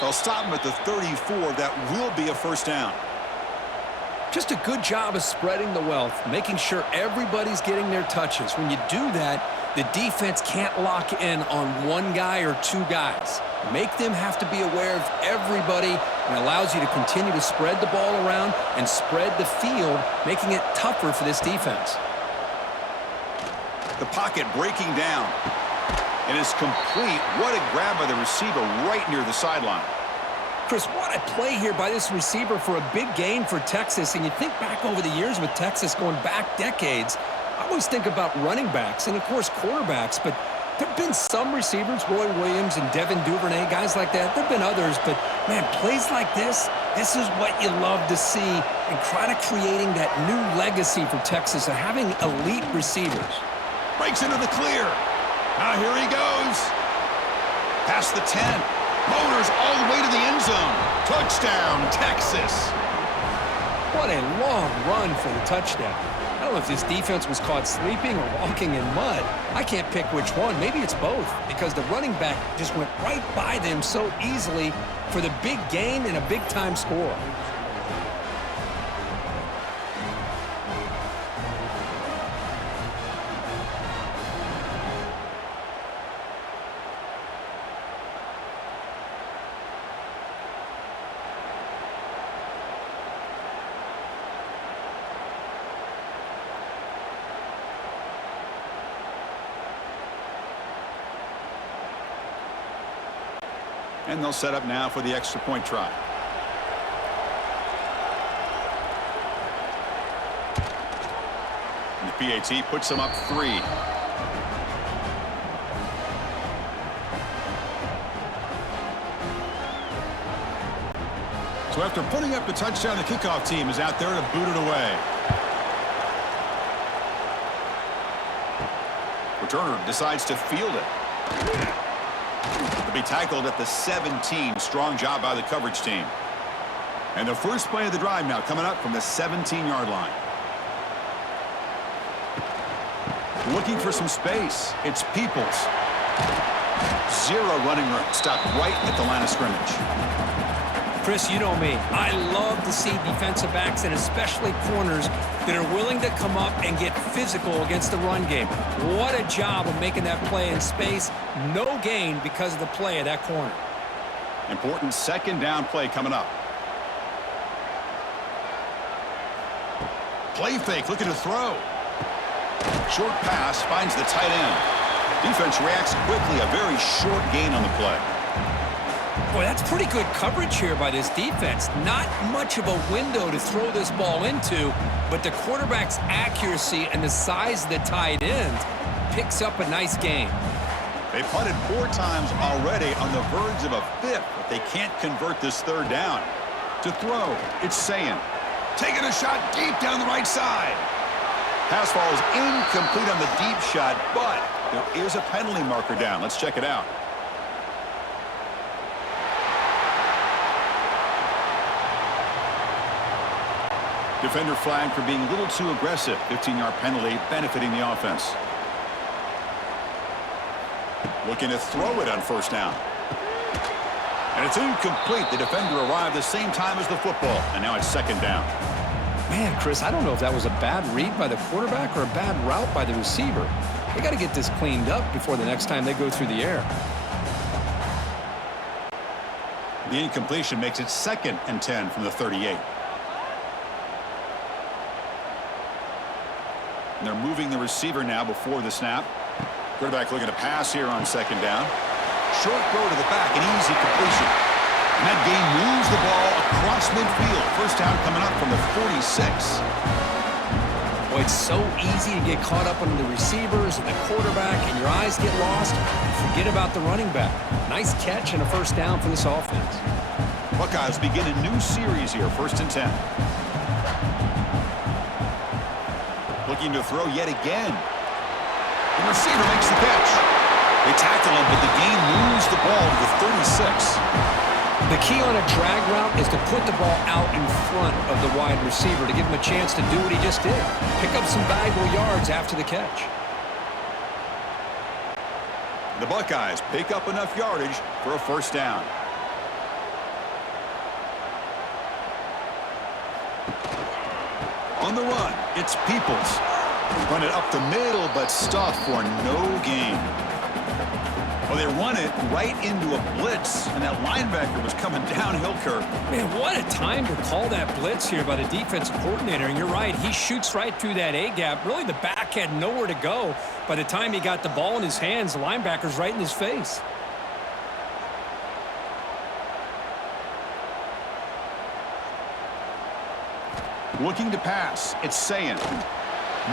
They'll stop him at the 34. That will be a first down. Just a good job of spreading the wealth, making sure everybody's getting their touches. When you do that, the defense can't lock in on one guy or two guys. Make them have to be aware of everybody, and allows you to continue to spread the ball around and spread the field, making it tougher for this defense. The pocket breaking down. It is complete. What a grab by the receiver right near the sideline. Chris, what a play here by this receiver for a big gain for Texas. And you think back over the years with Texas going back decades, I always think about running backs and, of course, quarterbacks. But there have been some receivers, Roy Williams and Devin Duvernay, guys like that. There have been others. But, man, plays like this is what you love to see, and kind of creating that new legacy for Texas of having elite receivers. Breaks into the clear. Now here he goes. Past the 10. Motors all the way to the end zone. Touchdown, Texas. What a long run for the touchdown. I don't know if this defense was caught sleeping or walking in mud. I can't pick which one. Maybe it's both, because the running back just went right by them so easily for the big gain and a big-time score. And they'll set up now for the extra point try. And the PAT puts them up 3. So after putting up the touchdown, the kickoff team is out there to boot it away. Returner decides to field it. To be tackled at the 17. Strong job by the coverage team. And the first play of the drive now coming up from the 17-yard line. Looking for some space. It's Peoples. 0 running room. Stopped right at the line of scrimmage. Chris, you know me. I love to see defensive backs and especially corners that are willing to come up and get physical against the run game. What a job of making that play in space. No gain because of the play of that corner. Important second down play coming up. Play fake, looking to throw. Short pass finds the tight end. Defense reacts quickly. A very short gain on the play. Boy, that's pretty good coverage here by this defense. Not much of a window to throw this ball into, but the quarterback's accuracy and the size of the tight end picks up a nice gain. They punted 4 times already, on the verge of a 5th, but they can't convert this third down. To throw, it's Sayin. Taking a shot deep down the right side. Pass falls incomplete on the deep shot, but there is a penalty marker down. Let's check it out. Defender flagged for being a little too aggressive. 15-yard penalty benefiting the offense. Looking to throw it on first down. And it's incomplete. The defender arrived the same time as the football. And now it's second down. Man, Chris, I don't know if that was a bad read by the quarterback or a bad route by the receiver. They got to get this cleaned up before the next time they go through the air. The incompletion makes it 2nd and 10 from the 38. And they're moving the receiver now before the snap. Quarterback looking to pass here on 2nd down. Short throw to the back, an easy completion. And that game moves the ball across midfield. First down coming up from the 46. Boy, it's so easy to get caught up on the receivers and the quarterback, and your eyes get lost. Forget about the running back. Nice catch and a first down for this offense. Buckeyes begin a new series here, 1st and 10. Looking to throw yet again. The receiver makes the catch. They tackle him, but the game moves the ball to the 36. The key on a drag route is to put the ball out in front of the wide receiver to give him a chance to do what he just did. Pick up some valuable yards after the catch. The Buckeyes pick up enough yardage for a first down. On the run, it's Peoples. Run it up the middle, but stuffed for no gain. Well, they run it right into a blitz, and that linebacker was coming downhill curve. Man, what a time to call that blitz here by the defensive coordinator. And you're right, he shoots right through that A-gap. Really, the back had nowhere to go. By the time he got the ball in his hands, the linebacker's right in his face. Looking to pass, it's Sayin.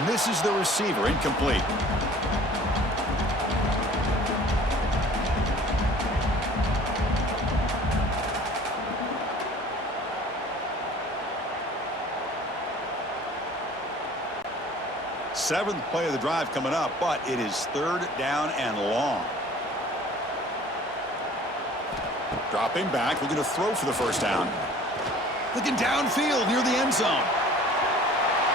Misses the receiver, incomplete. Seventh play of the drive coming up, but it is 3rd down and long. Dropping back, looking to throw for the first down. Looking downfield near the end zone.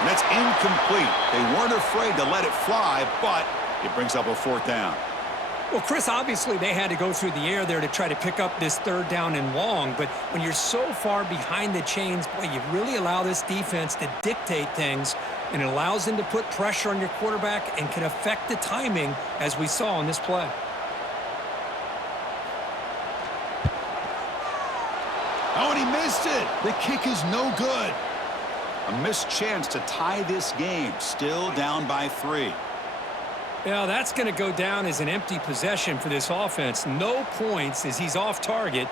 And that's incomplete. They weren't afraid to let it fly, but it brings up a 4th down. Well, Chris, obviously they had to go through the air there to try to pick up this 3rd down and long, but when you're so far behind the chains, boy, you really allow this defense to dictate things, and it allows them to put pressure on your quarterback and can affect the timing, as we saw in this play. Oh, and he missed it. The kick is no good. A missed chance to tie this game. Still down by 3. Yeah, that's going to go down as an empty possession for this offense. No points as he's off target.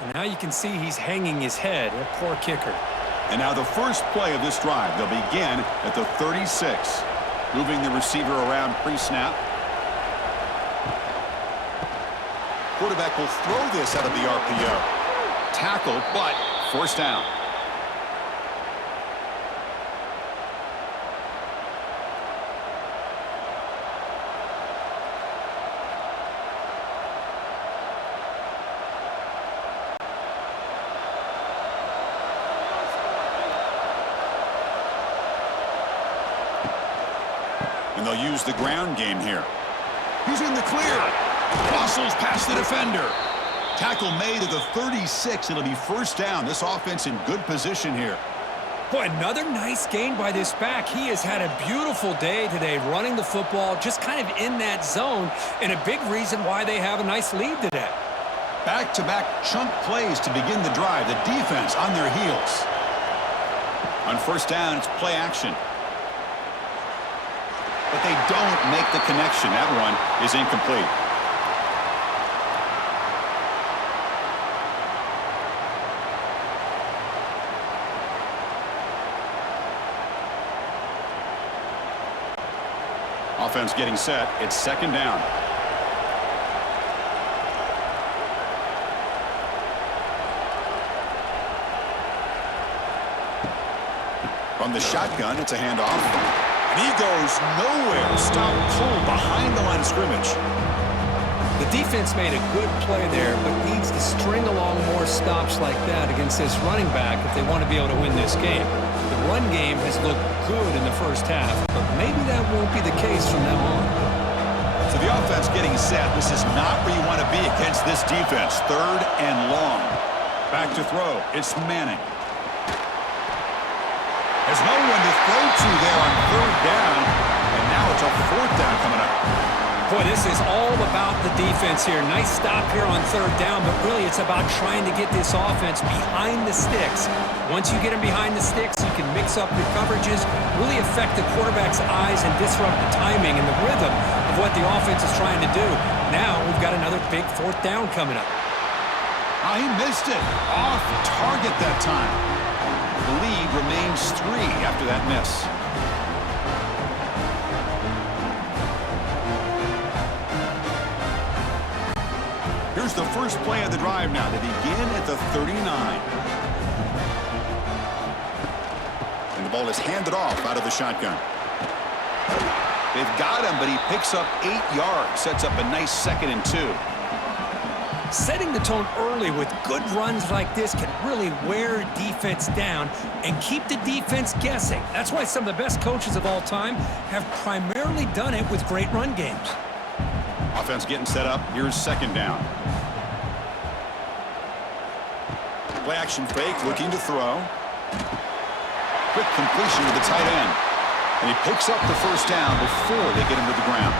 And now you can see he's hanging his head. A poor kicker. And now the first play of this drive. They'll begin at the 36. Moving the receiver around pre-snap. Quarterback will throw this out of the RPO. Tackle, but forced down. And they'll use the ground game here. He's in the clear. Muscles past the defender. Tackle made at the 36. It'll be first down. This offense in good position here. Boy, another nice gain by this back. He has had a beautiful day today running the football, just kind of in that zone, and a big reason why they have a nice lead today. Back-to-back chunk plays to begin the drive. The defense on their heels. On first down, it's play action. But they don't make the connection. That one is incomplete. Offense getting set. It's 2nd down. From the shotgun, it's a handoff. And he goes nowhere. Stop pull behind the line of scrimmage. The defense made a good play there, but needs to string along more stops like that against this running back if they want to be able to win this game. The run game has looked good in the first half, but maybe that won't be the case from now on. So the offense getting set. This is not where you want to be against this defense. 3rd and long. Back to throw. It's Manning. There's no one to throw to there on 3rd down, and now it's a 4th down coming up. Boy, this This is all about the defense here. Nice stop here on third down, but really it's about trying to get this offense behind the sticks. Once you get them behind the sticks, you can mix up your coverages, really affect the quarterback's eyes and disrupt the timing and the rhythm of what the offense is trying to do. Now we've got another big fourth down coming up. Oh, he missed it. Off target that time. The lead remains 3 after that miss. Here's the first play of the drive now. They begin at the 39. And the ball is handed off out of the shotgun. They've got him, but he picks up 8 yards. Sets up a nice 2nd and 2. Setting the tone early with good runs like this can really wear defense down and keep the defense guessing. That's why some of the best coaches of all time have primarily done it with great run games. Offense getting set up. Here's 2nd down. Play action fake, looking to throw. Quick completion to the tight end. And he picks up the first down before they get him to the ground.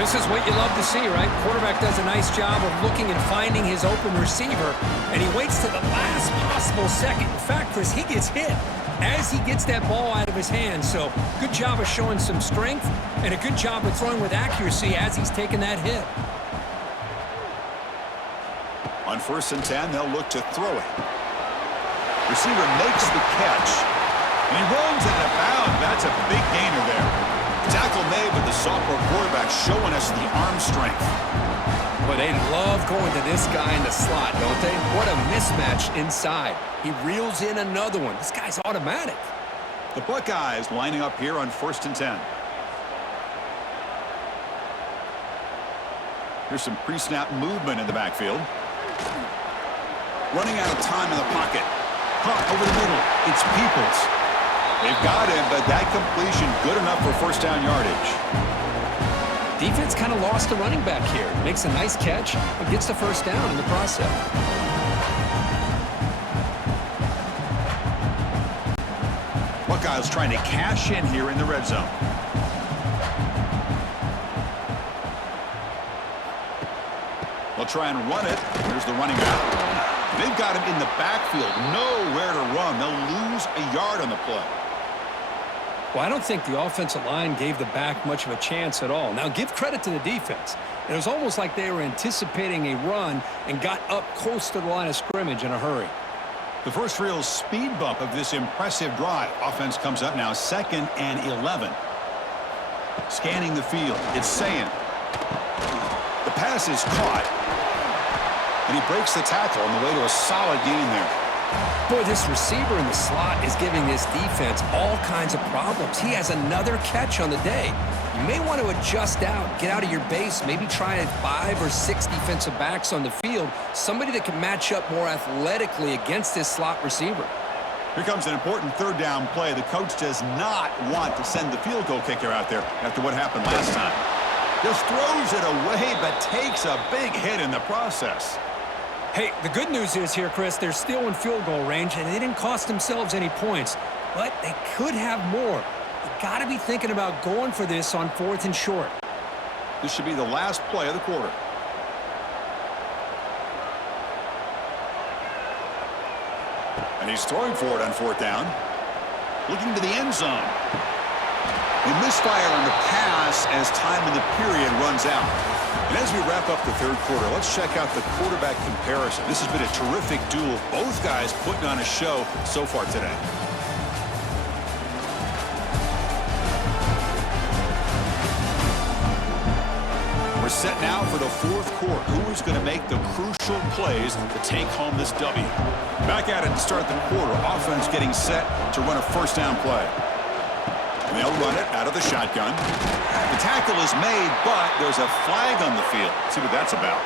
This is what you love to see, right? Quarterback does a nice job of looking and finding his open receiver, and he waits to the last possible second. In fact, Chris, he gets hit as he gets that ball out of his hands. So good job of showing some strength and a good job of throwing with accuracy as he's taking that hit. On 1st and 10, they'll look to throw it. Receiver makes the catch, and he runs out of bounds. That's a big gainer there. Tackle made, but the sophomore quarterback showing us the arm strength. But they love going to this guy in the slot, don't they? What a mismatch inside. He reels in another one. This guy's automatic. The Buckeyes lining up here on 1st and 10. Here's some pre-snap movement in the backfield. Running out of time in the pocket. Caught over the middle. It's Peoples. They've got him, but that completion good enough for first down yardage. Defense kind of lost the running back here. Makes a nice catch and gets the first down in the process. Buckeyes trying to cash in here in the red zone. They'll try and run it. Here's the running back. They've got him in the backfield. Nowhere to run. They'll lose a yard on the play. Well, I don't think the offensive line gave the back much of a chance at all. Now, give credit to the defense. It was almost like they were anticipating a run and got up close to the line of scrimmage in a hurry. The first real speed bump of this impressive drive. Offense comes up now 2nd and 11. Scanning the field. It's saying. The pass is caught. And he breaks the tackle on the way to a solid gain there. Boy, this receiver in the slot is giving this defense all kinds of problems. He has another catch on the day. You may want to adjust out, get out of your base, maybe try 5 or 6 defensive backs on the field, somebody that can match up more athletically against this slot receiver. Here comes an important 3rd down play. The coach does not want to send the field goal kicker out there after what happened last time. Just throws it away, but takes a big hit in the process. Hey, the good news is here, Chris, they're still in field goal range, and they didn't cost themselves any points, but they could have more. You got to be thinking about going for this on 4th and short. This should be the last play of the quarter. And he's throwing for it on 4th down. Looking to the end zone. They misfire on the pass as time in the period runs out. And as we wrap up the 3rd quarter, let's check out the quarterback comparison. This has been a terrific duel. Both guys putting on a show so far today. We're set now for the 4th quarter. Who is going to make the crucial plays to take home this W? Back at it to start the quarter. Offense getting set to run a first down play. And they'll run it out of the shotgun. The tackle is made, but there's a flag on the field. Let's see what that's about.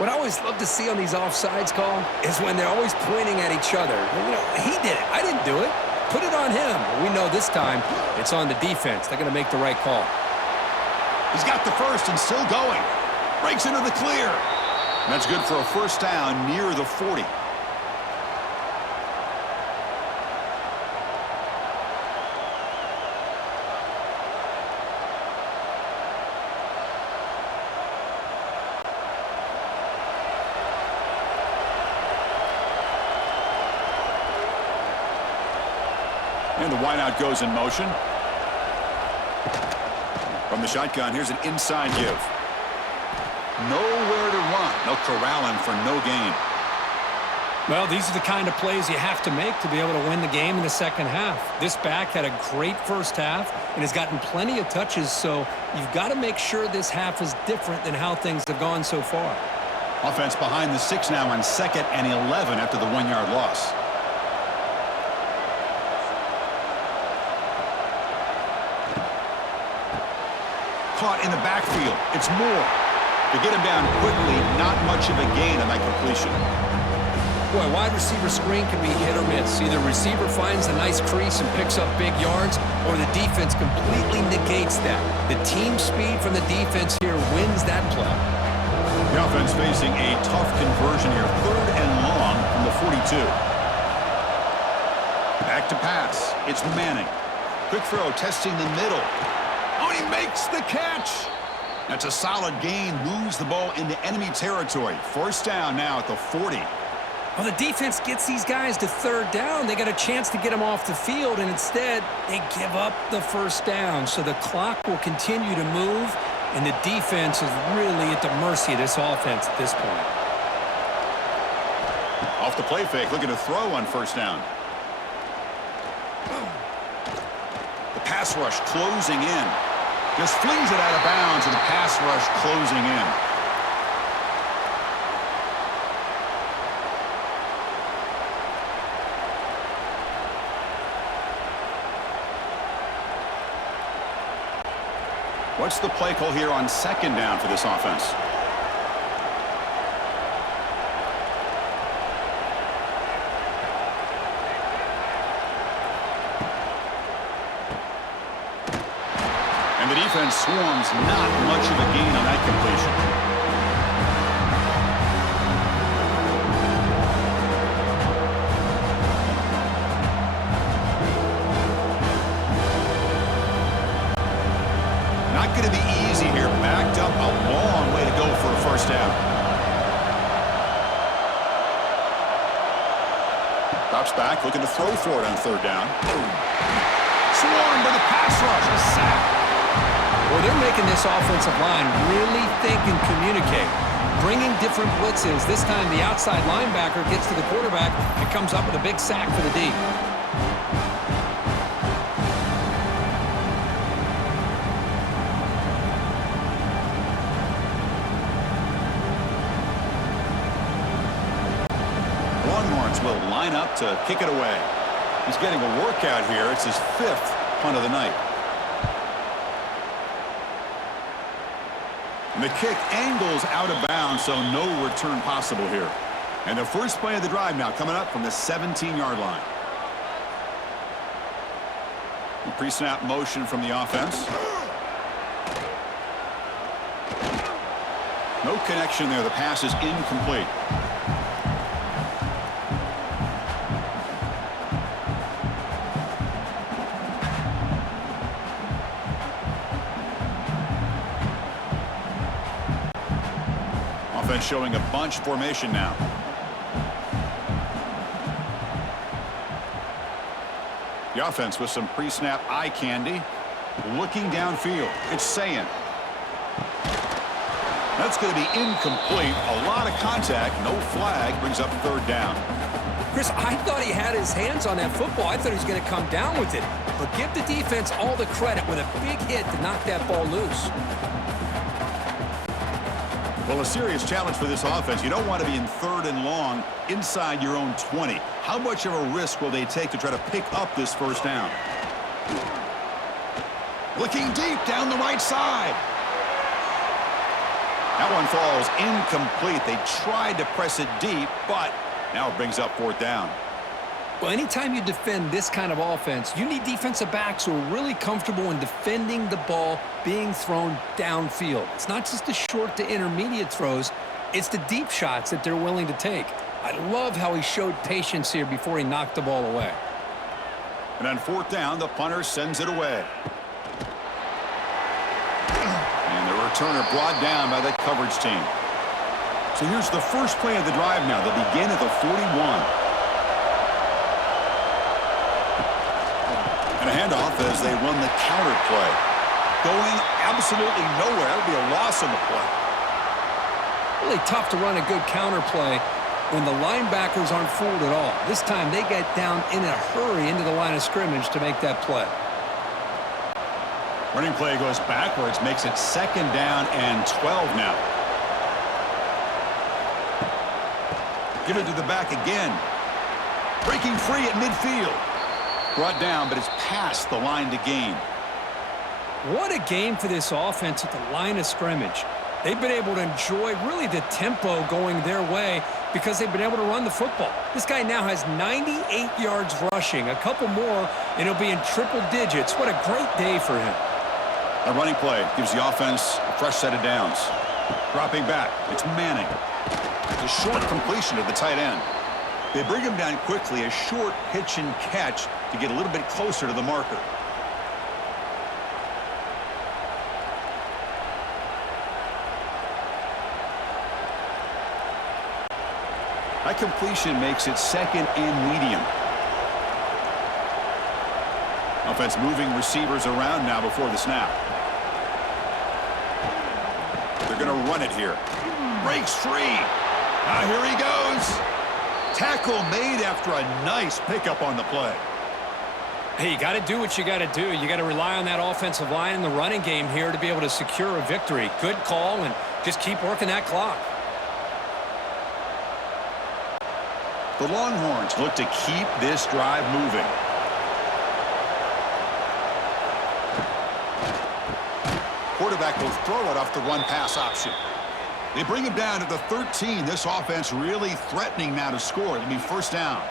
What I always love to see on these offsides call is when they're always pointing at each other. You know, he did it. I didn't do it. Put it on him. We know this time it's on the defense. They're going to make the right call. He's got the first and still going. Breaks into the clear. And that's good for a first down near the 40. And the wideout goes in motion. From the shotgun, here's an inside give. Nowhere to run. They'll corral him for no gain. Well, these are the kind of plays you have to make to be able to win the game in the second half. This back had a great first half and has gotten plenty of touches, so you've got to make sure this half is different than how things have gone so far. Offense behind the 6 now on 2nd and 11 after the 1-yard loss. Caught in the backfield. It's Moore. To get him down quickly, not much of a gain on that completion. Boy, wide receiver screen can be hit or miss. Either receiver finds a nice crease and picks up big yards, or the defense completely negates that. The team speed from the defense here wins that play. The offense facing a tough conversion here. 3rd and long from the 42. Back to pass. It's Manning. Quick throw, testing the middle. Oh, he makes the catch. That's a solid gain. Moves the ball into enemy territory. 1st down now at the 40. Well, the defense gets these guys to 3rd down. They got a chance to get them off the field, and instead they give up the 1st down. So the clock will continue to move, and the defense is really at the mercy of this offense at this point. Off the play fake, looking to throw on 1st down. The pass rush closing in. Just flings it out of bounds, and the pass rush closing in. What's the play call here on 2nd down for this offense? And the defense swarms, not much of a gain on that completion. Not going to be easy here. Backed up a long way to go for a 1st down. Drops back, looking to throw for it on 3rd down. Swarmed by the pass rush. A sack. Well, they're making this offensive line really think and communicate. Bringing different blitzes. This time the outside linebacker gets to the quarterback and comes up with a big sack for the D. Longhorns will line up to kick it away. He's getting a workout here. It's his 5th punt of the night. And the kick angles out of bounds, so no return possible here. And the first play of the drive now coming up from the 17-yard line. Pre-snap motion from the offense. No connection there. The pass is incomplete. Offense showing a bunch formation now. The offense with some pre-snap eye candy. Looking downfield. It's Sayin. That's going to be incomplete. A lot of contact. No flag. Brings up 3rd down. Chris, I thought he had his hands on that football. I thought he was going to come down with it. But give the defense all the credit with a big hit to knock that ball loose. Well, a serious challenge for this offense. You don't want to be in 3rd and long inside your own 20. How much of a risk will they take to try to pick up this 1st down? Looking deep down the right side. That one falls incomplete. They tried to press it deep, but now it brings up 4th down. Well, anytime you defend this kind of offense, you need defensive backs who are really comfortable in defending the ball being thrown downfield. It's not just the short to intermediate throws, it's the deep shots that they're willing to take. I love how he showed patience here before he knocked the ball away. And on 4th down, the punter sends it away. And the returner brought down by the coverage team. So here's the first play of the drive now. They'll begin at the 41. And a handoff as they run the counter play. Going absolutely nowhere. That'll be a loss on the play. Really tough to run a good counter play when the linebackers aren't fooled at all. This time they get down in a hurry into the line of scrimmage to make that play. Running play goes backwards, makes it 2nd down and 12 now. Get it to the back again. Breaking free at midfield. Brought down, but it's past the line to gain. What a game for this offense at the line of scrimmage. They've been able to enjoy really the tempo going their way because they've been able to run the football. This guy now has 98 yards rushing. A couple more, and he'll be in triple digits. What a great day for him. A running play gives the offense a fresh set of downs. Dropping back, it's Manning. It's a short completion to the tight end. They bring him down quickly, a short pitch and catch to get a little bit closer to the marker. That completion makes it 2nd and medium. Offense moving receivers around now before the snap. They're going to run it here. Breaks free. Now here he goes. Tackle made after a nice pickup on the play. Hey, you got to do what you got to do. You got to rely on that offensive line in the running game here to be able to secure a victory. Good call, and just keep working that clock. The Longhorns look to keep this drive moving. Quarterback will throw it off the run-pass option. They bring him down to the 13. This offense really threatening now to score. It'll be 1st down.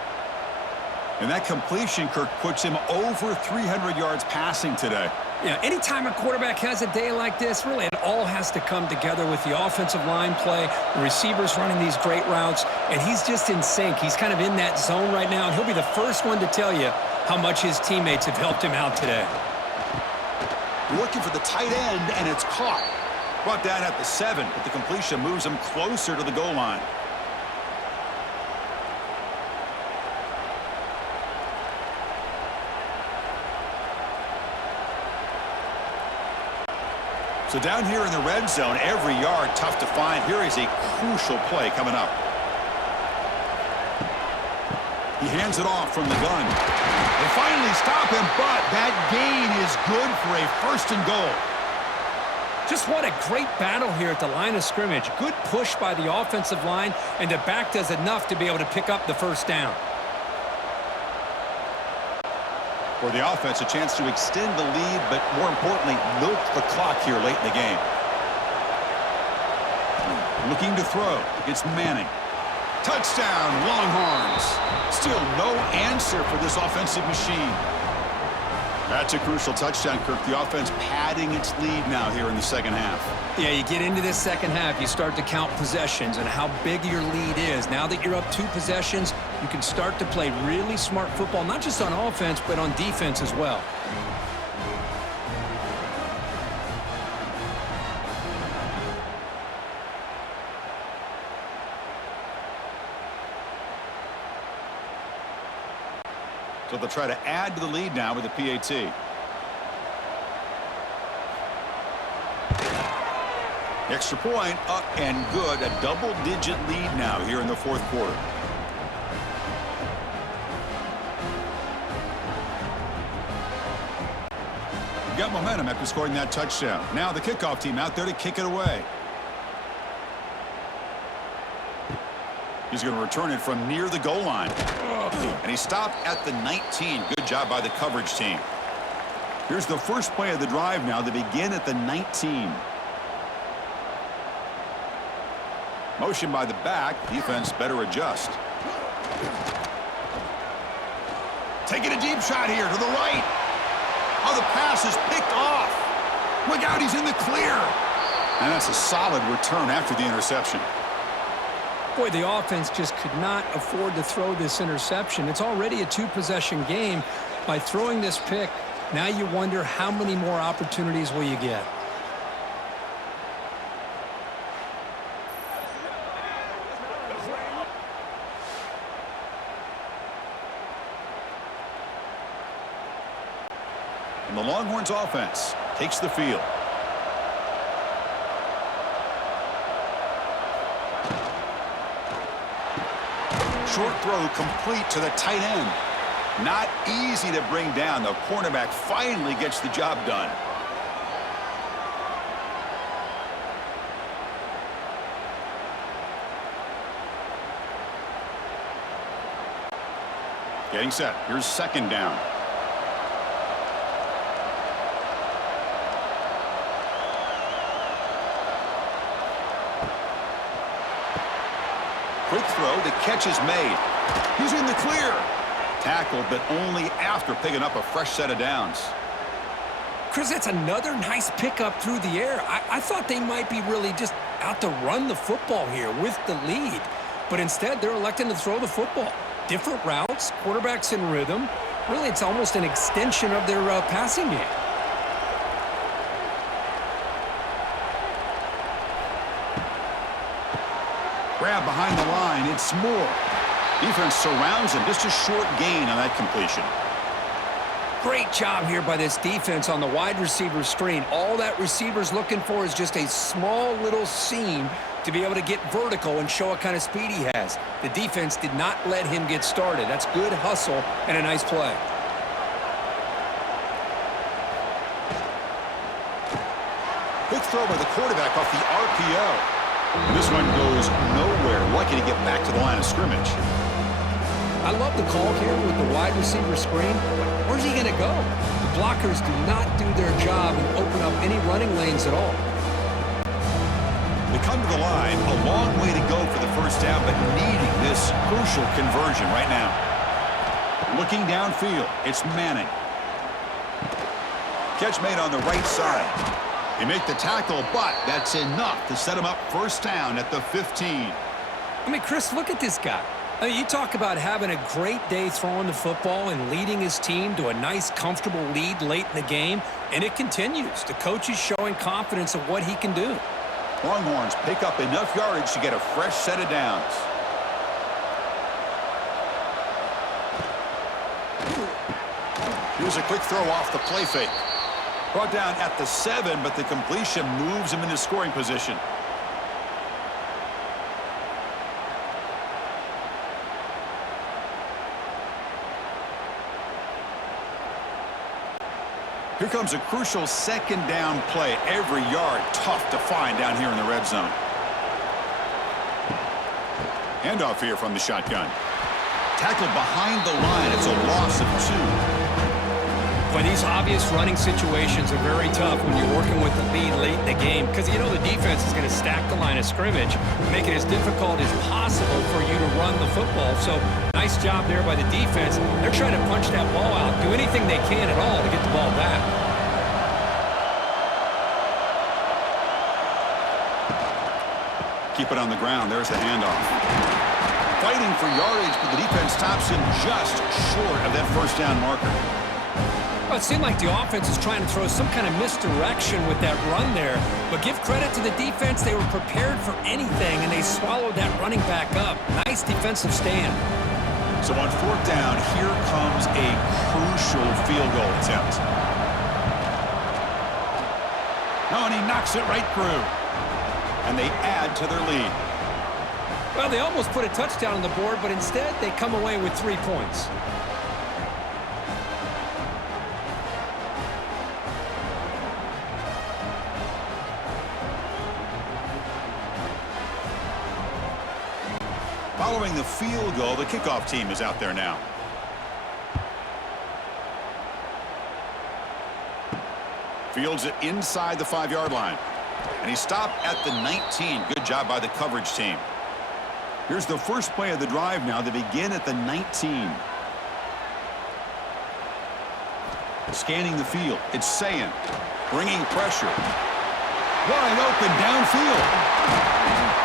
And that completion, Kirk, puts him over 300 yards passing today. Yeah, anytime a quarterback has a day like this, really it all has to come together with the offensive line play, the receivers running these great routes, and he's just in sync. He's kind of in that zone right now, and he'll be the first one to tell you how much his teammates have helped him out today. Looking for the tight end, and it's caught. Brought down at the 7, but the completion moves him closer to the goal line. So down here in the red zone, every yard tough to find. Here is a crucial play coming up. He hands it off from the gun. They finally stop him, but that gain is good for a 1st and goal. Just what a great battle here at the line of scrimmage. Good push by the offensive line, and the back does enough to be able to pick up the 1st down. For the offense, a chance to extend the lead, but more importantly, milk the clock here late in the game. Looking to throw. It's Manning. Touchdown, Longhorns. Still no answer for this offensive machine. That's a crucial touchdown, Kirk. The offense padding its lead now here in the 2nd half. Yeah, you get into this 2nd half, you start to count possessions and how big your lead is. Now that you're up 2 possessions, you can start to play really smart football, not just on offense, but on defense as well. So they'll try to add to the lead now with the PAT. Extra point up and good. A double-digit lead now here in the 4th quarter. You've got momentum after scoring that touchdown. Now the kickoff team out there to kick it away. He's going to return it from near the goal line. And he stopped at the 19. Good job by the coverage team. Here's the first play of the drive now. They begin at the 19. Motion by the back. Defense better adjust. Taking a deep shot here to the right. Oh, the pass is picked off. Look out, he's in the clear. And that's a solid return after the interception. Boy, the offense just could not afford to throw this interception. It's already a 2-possession game. By throwing this pick, now you wonder how many more opportunities will you get. And the Longhorns offense takes the field. Short throw complete to the tight end. Not easy to bring down. The cornerback finally gets the job done. Getting set. Here's second down. Quick throw. The catch is made. He's in the clear. Tackled, but only after picking up a fresh set of downs. Chris, that's another nice pickup through the air. I thought they might be really just out to run the football here with the lead. But instead, they're electing to throw the football. Different routes, quarterbacks in rhythm. Really, it's almost an extension of their passing game. Grab behind the line. It's Moore. Defense surrounds him. Just a short gain on that completion. Great job here by this defense on the wide receiver screen. All that receiver's looking for is just a small little seam to be able to get vertical and show what kind of speed he has. The defense did not let him get started. That's good hustle and a nice play. Quick throw by the quarterback off the RPO. And this one goes nowhere. Lucky to get back to the line of scrimmage. I love the call here with the wide receiver screen. Where's he going to go? The blockers do not do their job and open up any running lanes at all. They come to the line, a long way to go for the first down, but needing this crucial conversion right now. Looking downfield, it's Manning. Catch made on the right side. They make the tackle, but that's enough to set him up first down at the 15. I mean, Chris, look at this guy. I mean, you talk about having a great day throwing the football and leading his team to a nice, comfortable lead late in the game, and it continues. The coach is showing confidence of what he can do. Longhorns pick up enough yardage to get a fresh set of downs. Here's a quick throw off the play fake. Brought down at the 7, but the completion moves him into scoring position. Here comes a crucial second down play. Every yard tough to find down here in the red zone. Handoff here from the shotgun. Tackled behind the line. It's a loss of 2. But these obvious running situations are very tough when you're working with the lead late in the game because you know the defense is going to stack the line of scrimmage, make it as difficult as possible for you to run the football. So nice job there by the defense. They're trying to punch that ball out, do anything they can at all to get the ball back. Keep it on the ground. There's the handoff. Fighting for yardage, but the defense stops him just short of that first down marker. Well, it seemed like the offense is trying to throw some kind of misdirection with that run there. But give credit to the defense. They were prepared for anything, and they swallowed that running back up. Nice defensive stand. So on fourth down, here comes a crucial field goal attempt. Oh, and he knocks it right through. And they add to their lead. Well, they almost put a touchdown on the board, but instead they come away with 3 points. Following the field goal, the kickoff team is out there now. Fields it inside the 5-yard line. And he stopped at the 19. Good job by the coverage team. Here's the first play of the drive now. They begin at the 19. Scanning the field. It's Sayin. Bringing pressure. Wide open downfield.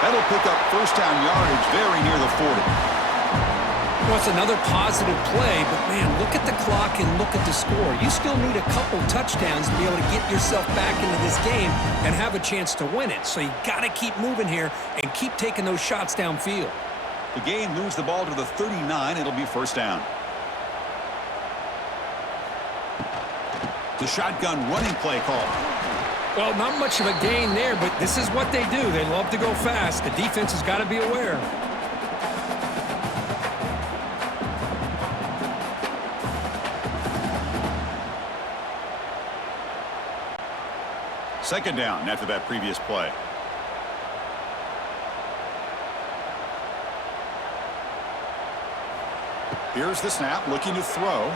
That'll pick up first down yardage very near the 40. Well, it's another positive play, but man, look at the clock and look at the score. You still need a couple touchdowns to be able to get yourself back into this game and have a chance to win it. So you got to keep moving here and keep taking those shots downfield. The game moves the ball to the 39. It'll be first down. The shotgun running play call. Well, not much of a gain there, but this is what they do. They love to go fast. The defense has got to be aware. Second down after that previous play. Here's the snap, looking to throw.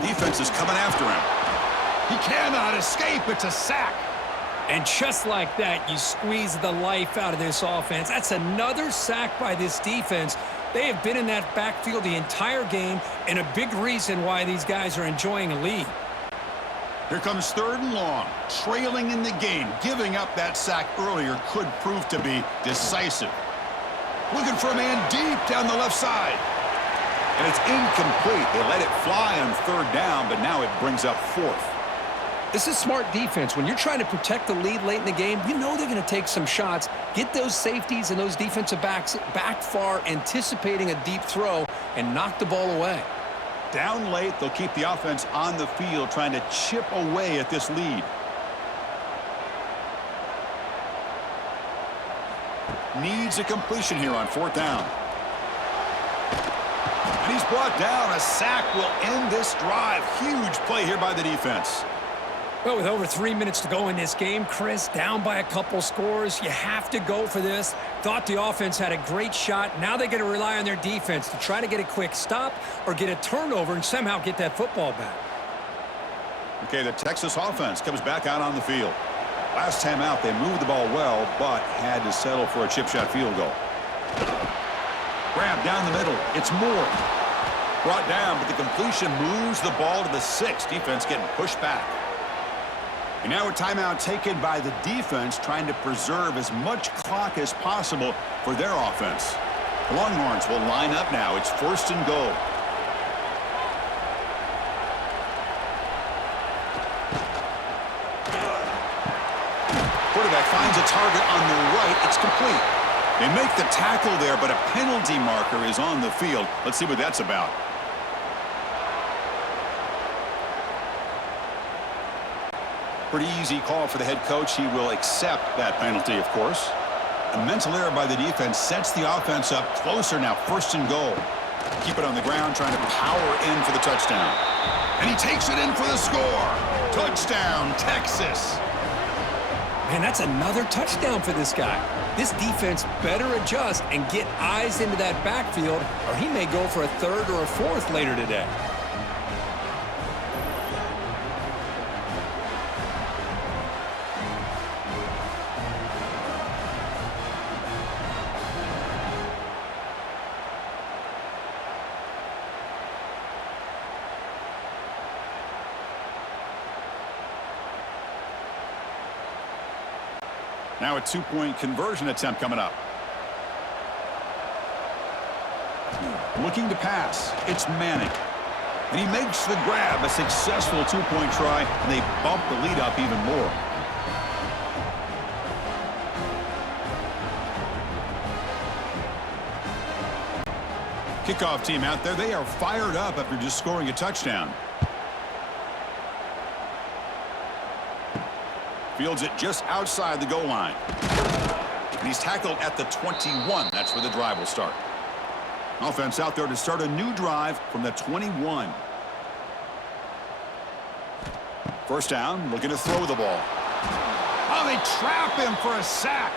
Defense is coming after him. He cannot escape. It's a sack. And just like that, you squeeze the life out of this offense. That's another sack by this defense. They have been in that backfield the entire game, and a big reason why these guys are enjoying a lead. Here comes third and long, trailing in the game. Giving up that sack earlier could prove to be decisive. Looking for a man deep down the left side. And it's incomplete. They let it fly on third down, but now it brings up fourth. This is smart defense. When you're trying to protect the lead late in the game, you know they're going to take some shots, get those safeties and those defensive backs back far, anticipating a deep throw, and knock the ball away. Down late, they'll keep the offense on the field, trying to chip away at this lead. Needs a completion here on fourth down. And he's brought down. A sack will end this drive. Huge play here by the defense. Well, with over 3 minutes to go in this game, Chris, down by a couple scores, you have to go for this. Thought the offense had a great shot. Now they got to rely on their defense to try to get a quick stop or get a turnover and somehow get that football back. Okay, the Texas offense comes back out on the field. Last time out, they moved the ball well, but had to settle for a chip shot field goal. Grab down the middle. It's Moore. Brought down, but the completion moves the ball to the 6. Defense getting pushed back. And now a timeout taken by the defense, trying to preserve as much clock as possible for their offense. The Longhorns will line up now. It's first and goal. Quarterback finds a target on the right. It's complete. They make the tackle there, but a penalty marker is on the field. Let's see what that's about. Pretty easy call for the head coach. He will accept that penalty, of course. A mental error by the defense sets the offense up closer now. First and goal. Keep it on the ground, trying to power in for the touchdown. And he takes it in for the score. Touchdown, Texas. Man, that's another touchdown for this guy. This defense better adjust and get eyes into that backfield, or he may go for a third or a fourth later today. Now a two-point conversion attempt coming up. Looking to pass. It's Manning. And he makes the grab. A successful two-point try, and they bump the lead up even more. Kickoff team out there. They are fired up after just scoring a touchdown. Fields it just outside the goal line. And he's tackled at the 21. That's where the drive will start. Offense out there to start a new drive from the 21. First down, looking to throw the ball. Oh, they trap him for a sack.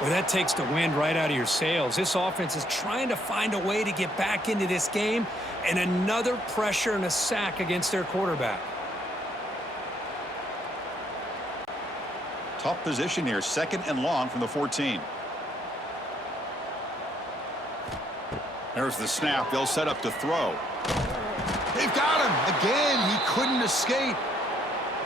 Well, that takes the wind right out of your sails. This offense is trying to find a way to get back into this game, and another pressure and a sack against their quarterback. Tough position here, second and long from the 14. There's the snap. They'll set up to throw. They've got him. Again, he couldn't escape.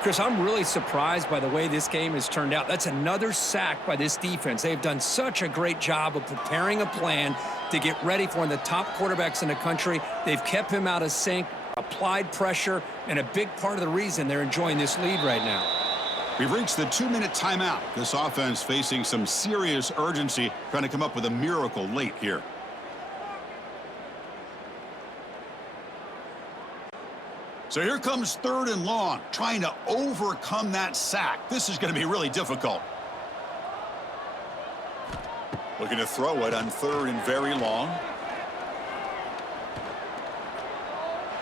Chris, I'm really surprised by the way this game has turned out. That's another sack by this defense. They've done such a great job of preparing a plan to get ready for one of the top quarterbacks in the country. They've kept him out of sync, applied pressure, and a big part of the reason they're enjoying this lead right now. We've reached the 2-minute timeout. This offense facing some serious urgency, trying to come up with a miracle late here. So here comes 3rd and long, trying to overcome that sack. This is going to be really difficult. Looking to throw it on 3rd and very long.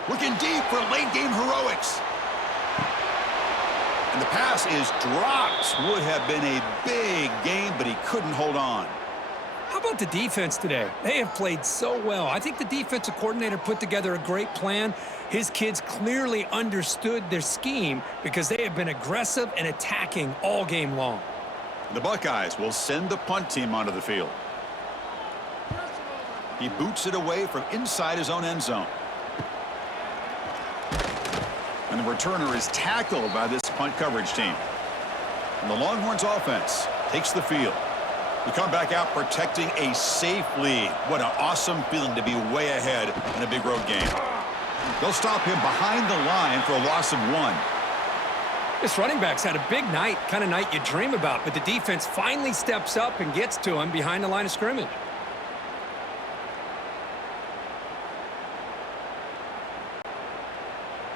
Looking deep for late game heroics. And the pass is dropped. Would have been a big game, but he couldn't hold on. How about the defense today? They have played so well. I think the defensive coordinator put together a great plan. His kids clearly understood their scheme because they have been aggressive and attacking all game long. The Buckeyes will send the punt team onto the field. He boots it away from inside his own end zone. And the returner is tackled by this punt coverage team. And the Longhorns offense takes the field. We come back out protecting a safe lead. What an awesome feeling to be way ahead in a big road game. They'll stop him behind the line for a loss of 1. This running back's had a big night, kind of night you dream about, but the defense finally steps up and gets to him behind the line of scrimmage.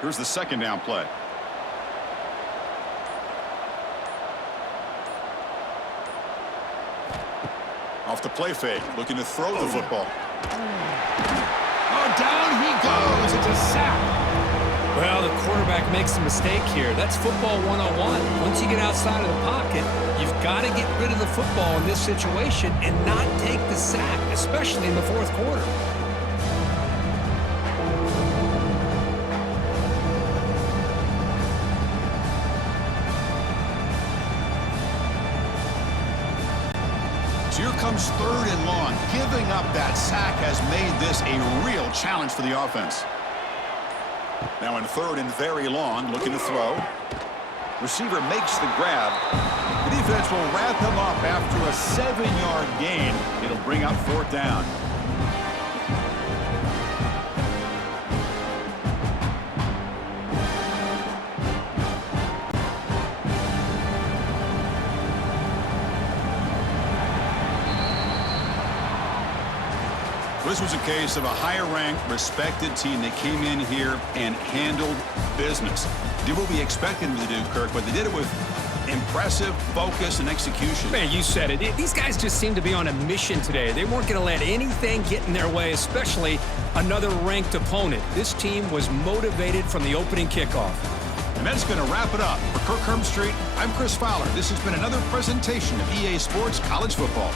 Here's the 2nd down play. Off the play fake, looking to throw the football. Oh, down he goes. It's a sack. Well, the quarterback makes a mistake here. That's football 101. Once you get outside of the pocket, you've got to get rid of the football in this situation and not take the sack, especially in the 4th quarter. So here comes 3rd and long. Giving up that sack has made this a real challenge for the offense. Now in 3rd and very long, looking to throw. Receiver makes the grab. The defense will wrap him up after a 7-yard gain. It'll bring up 4th down. This was a case of a higher-ranked, respected team that came in here and handled business. Did what we expected them to do, Kirk, but they did it with impressive focus and execution. Man, you said it. These guys just seem to be on a mission today. They weren't going to let anything get in their way, especially another ranked opponent. This team was motivated from the opening kickoff. And that's going to wrap it up. For Kirk Hermstreet, I'm Chris Fowler. This has been another presentation of EA Sports College Football.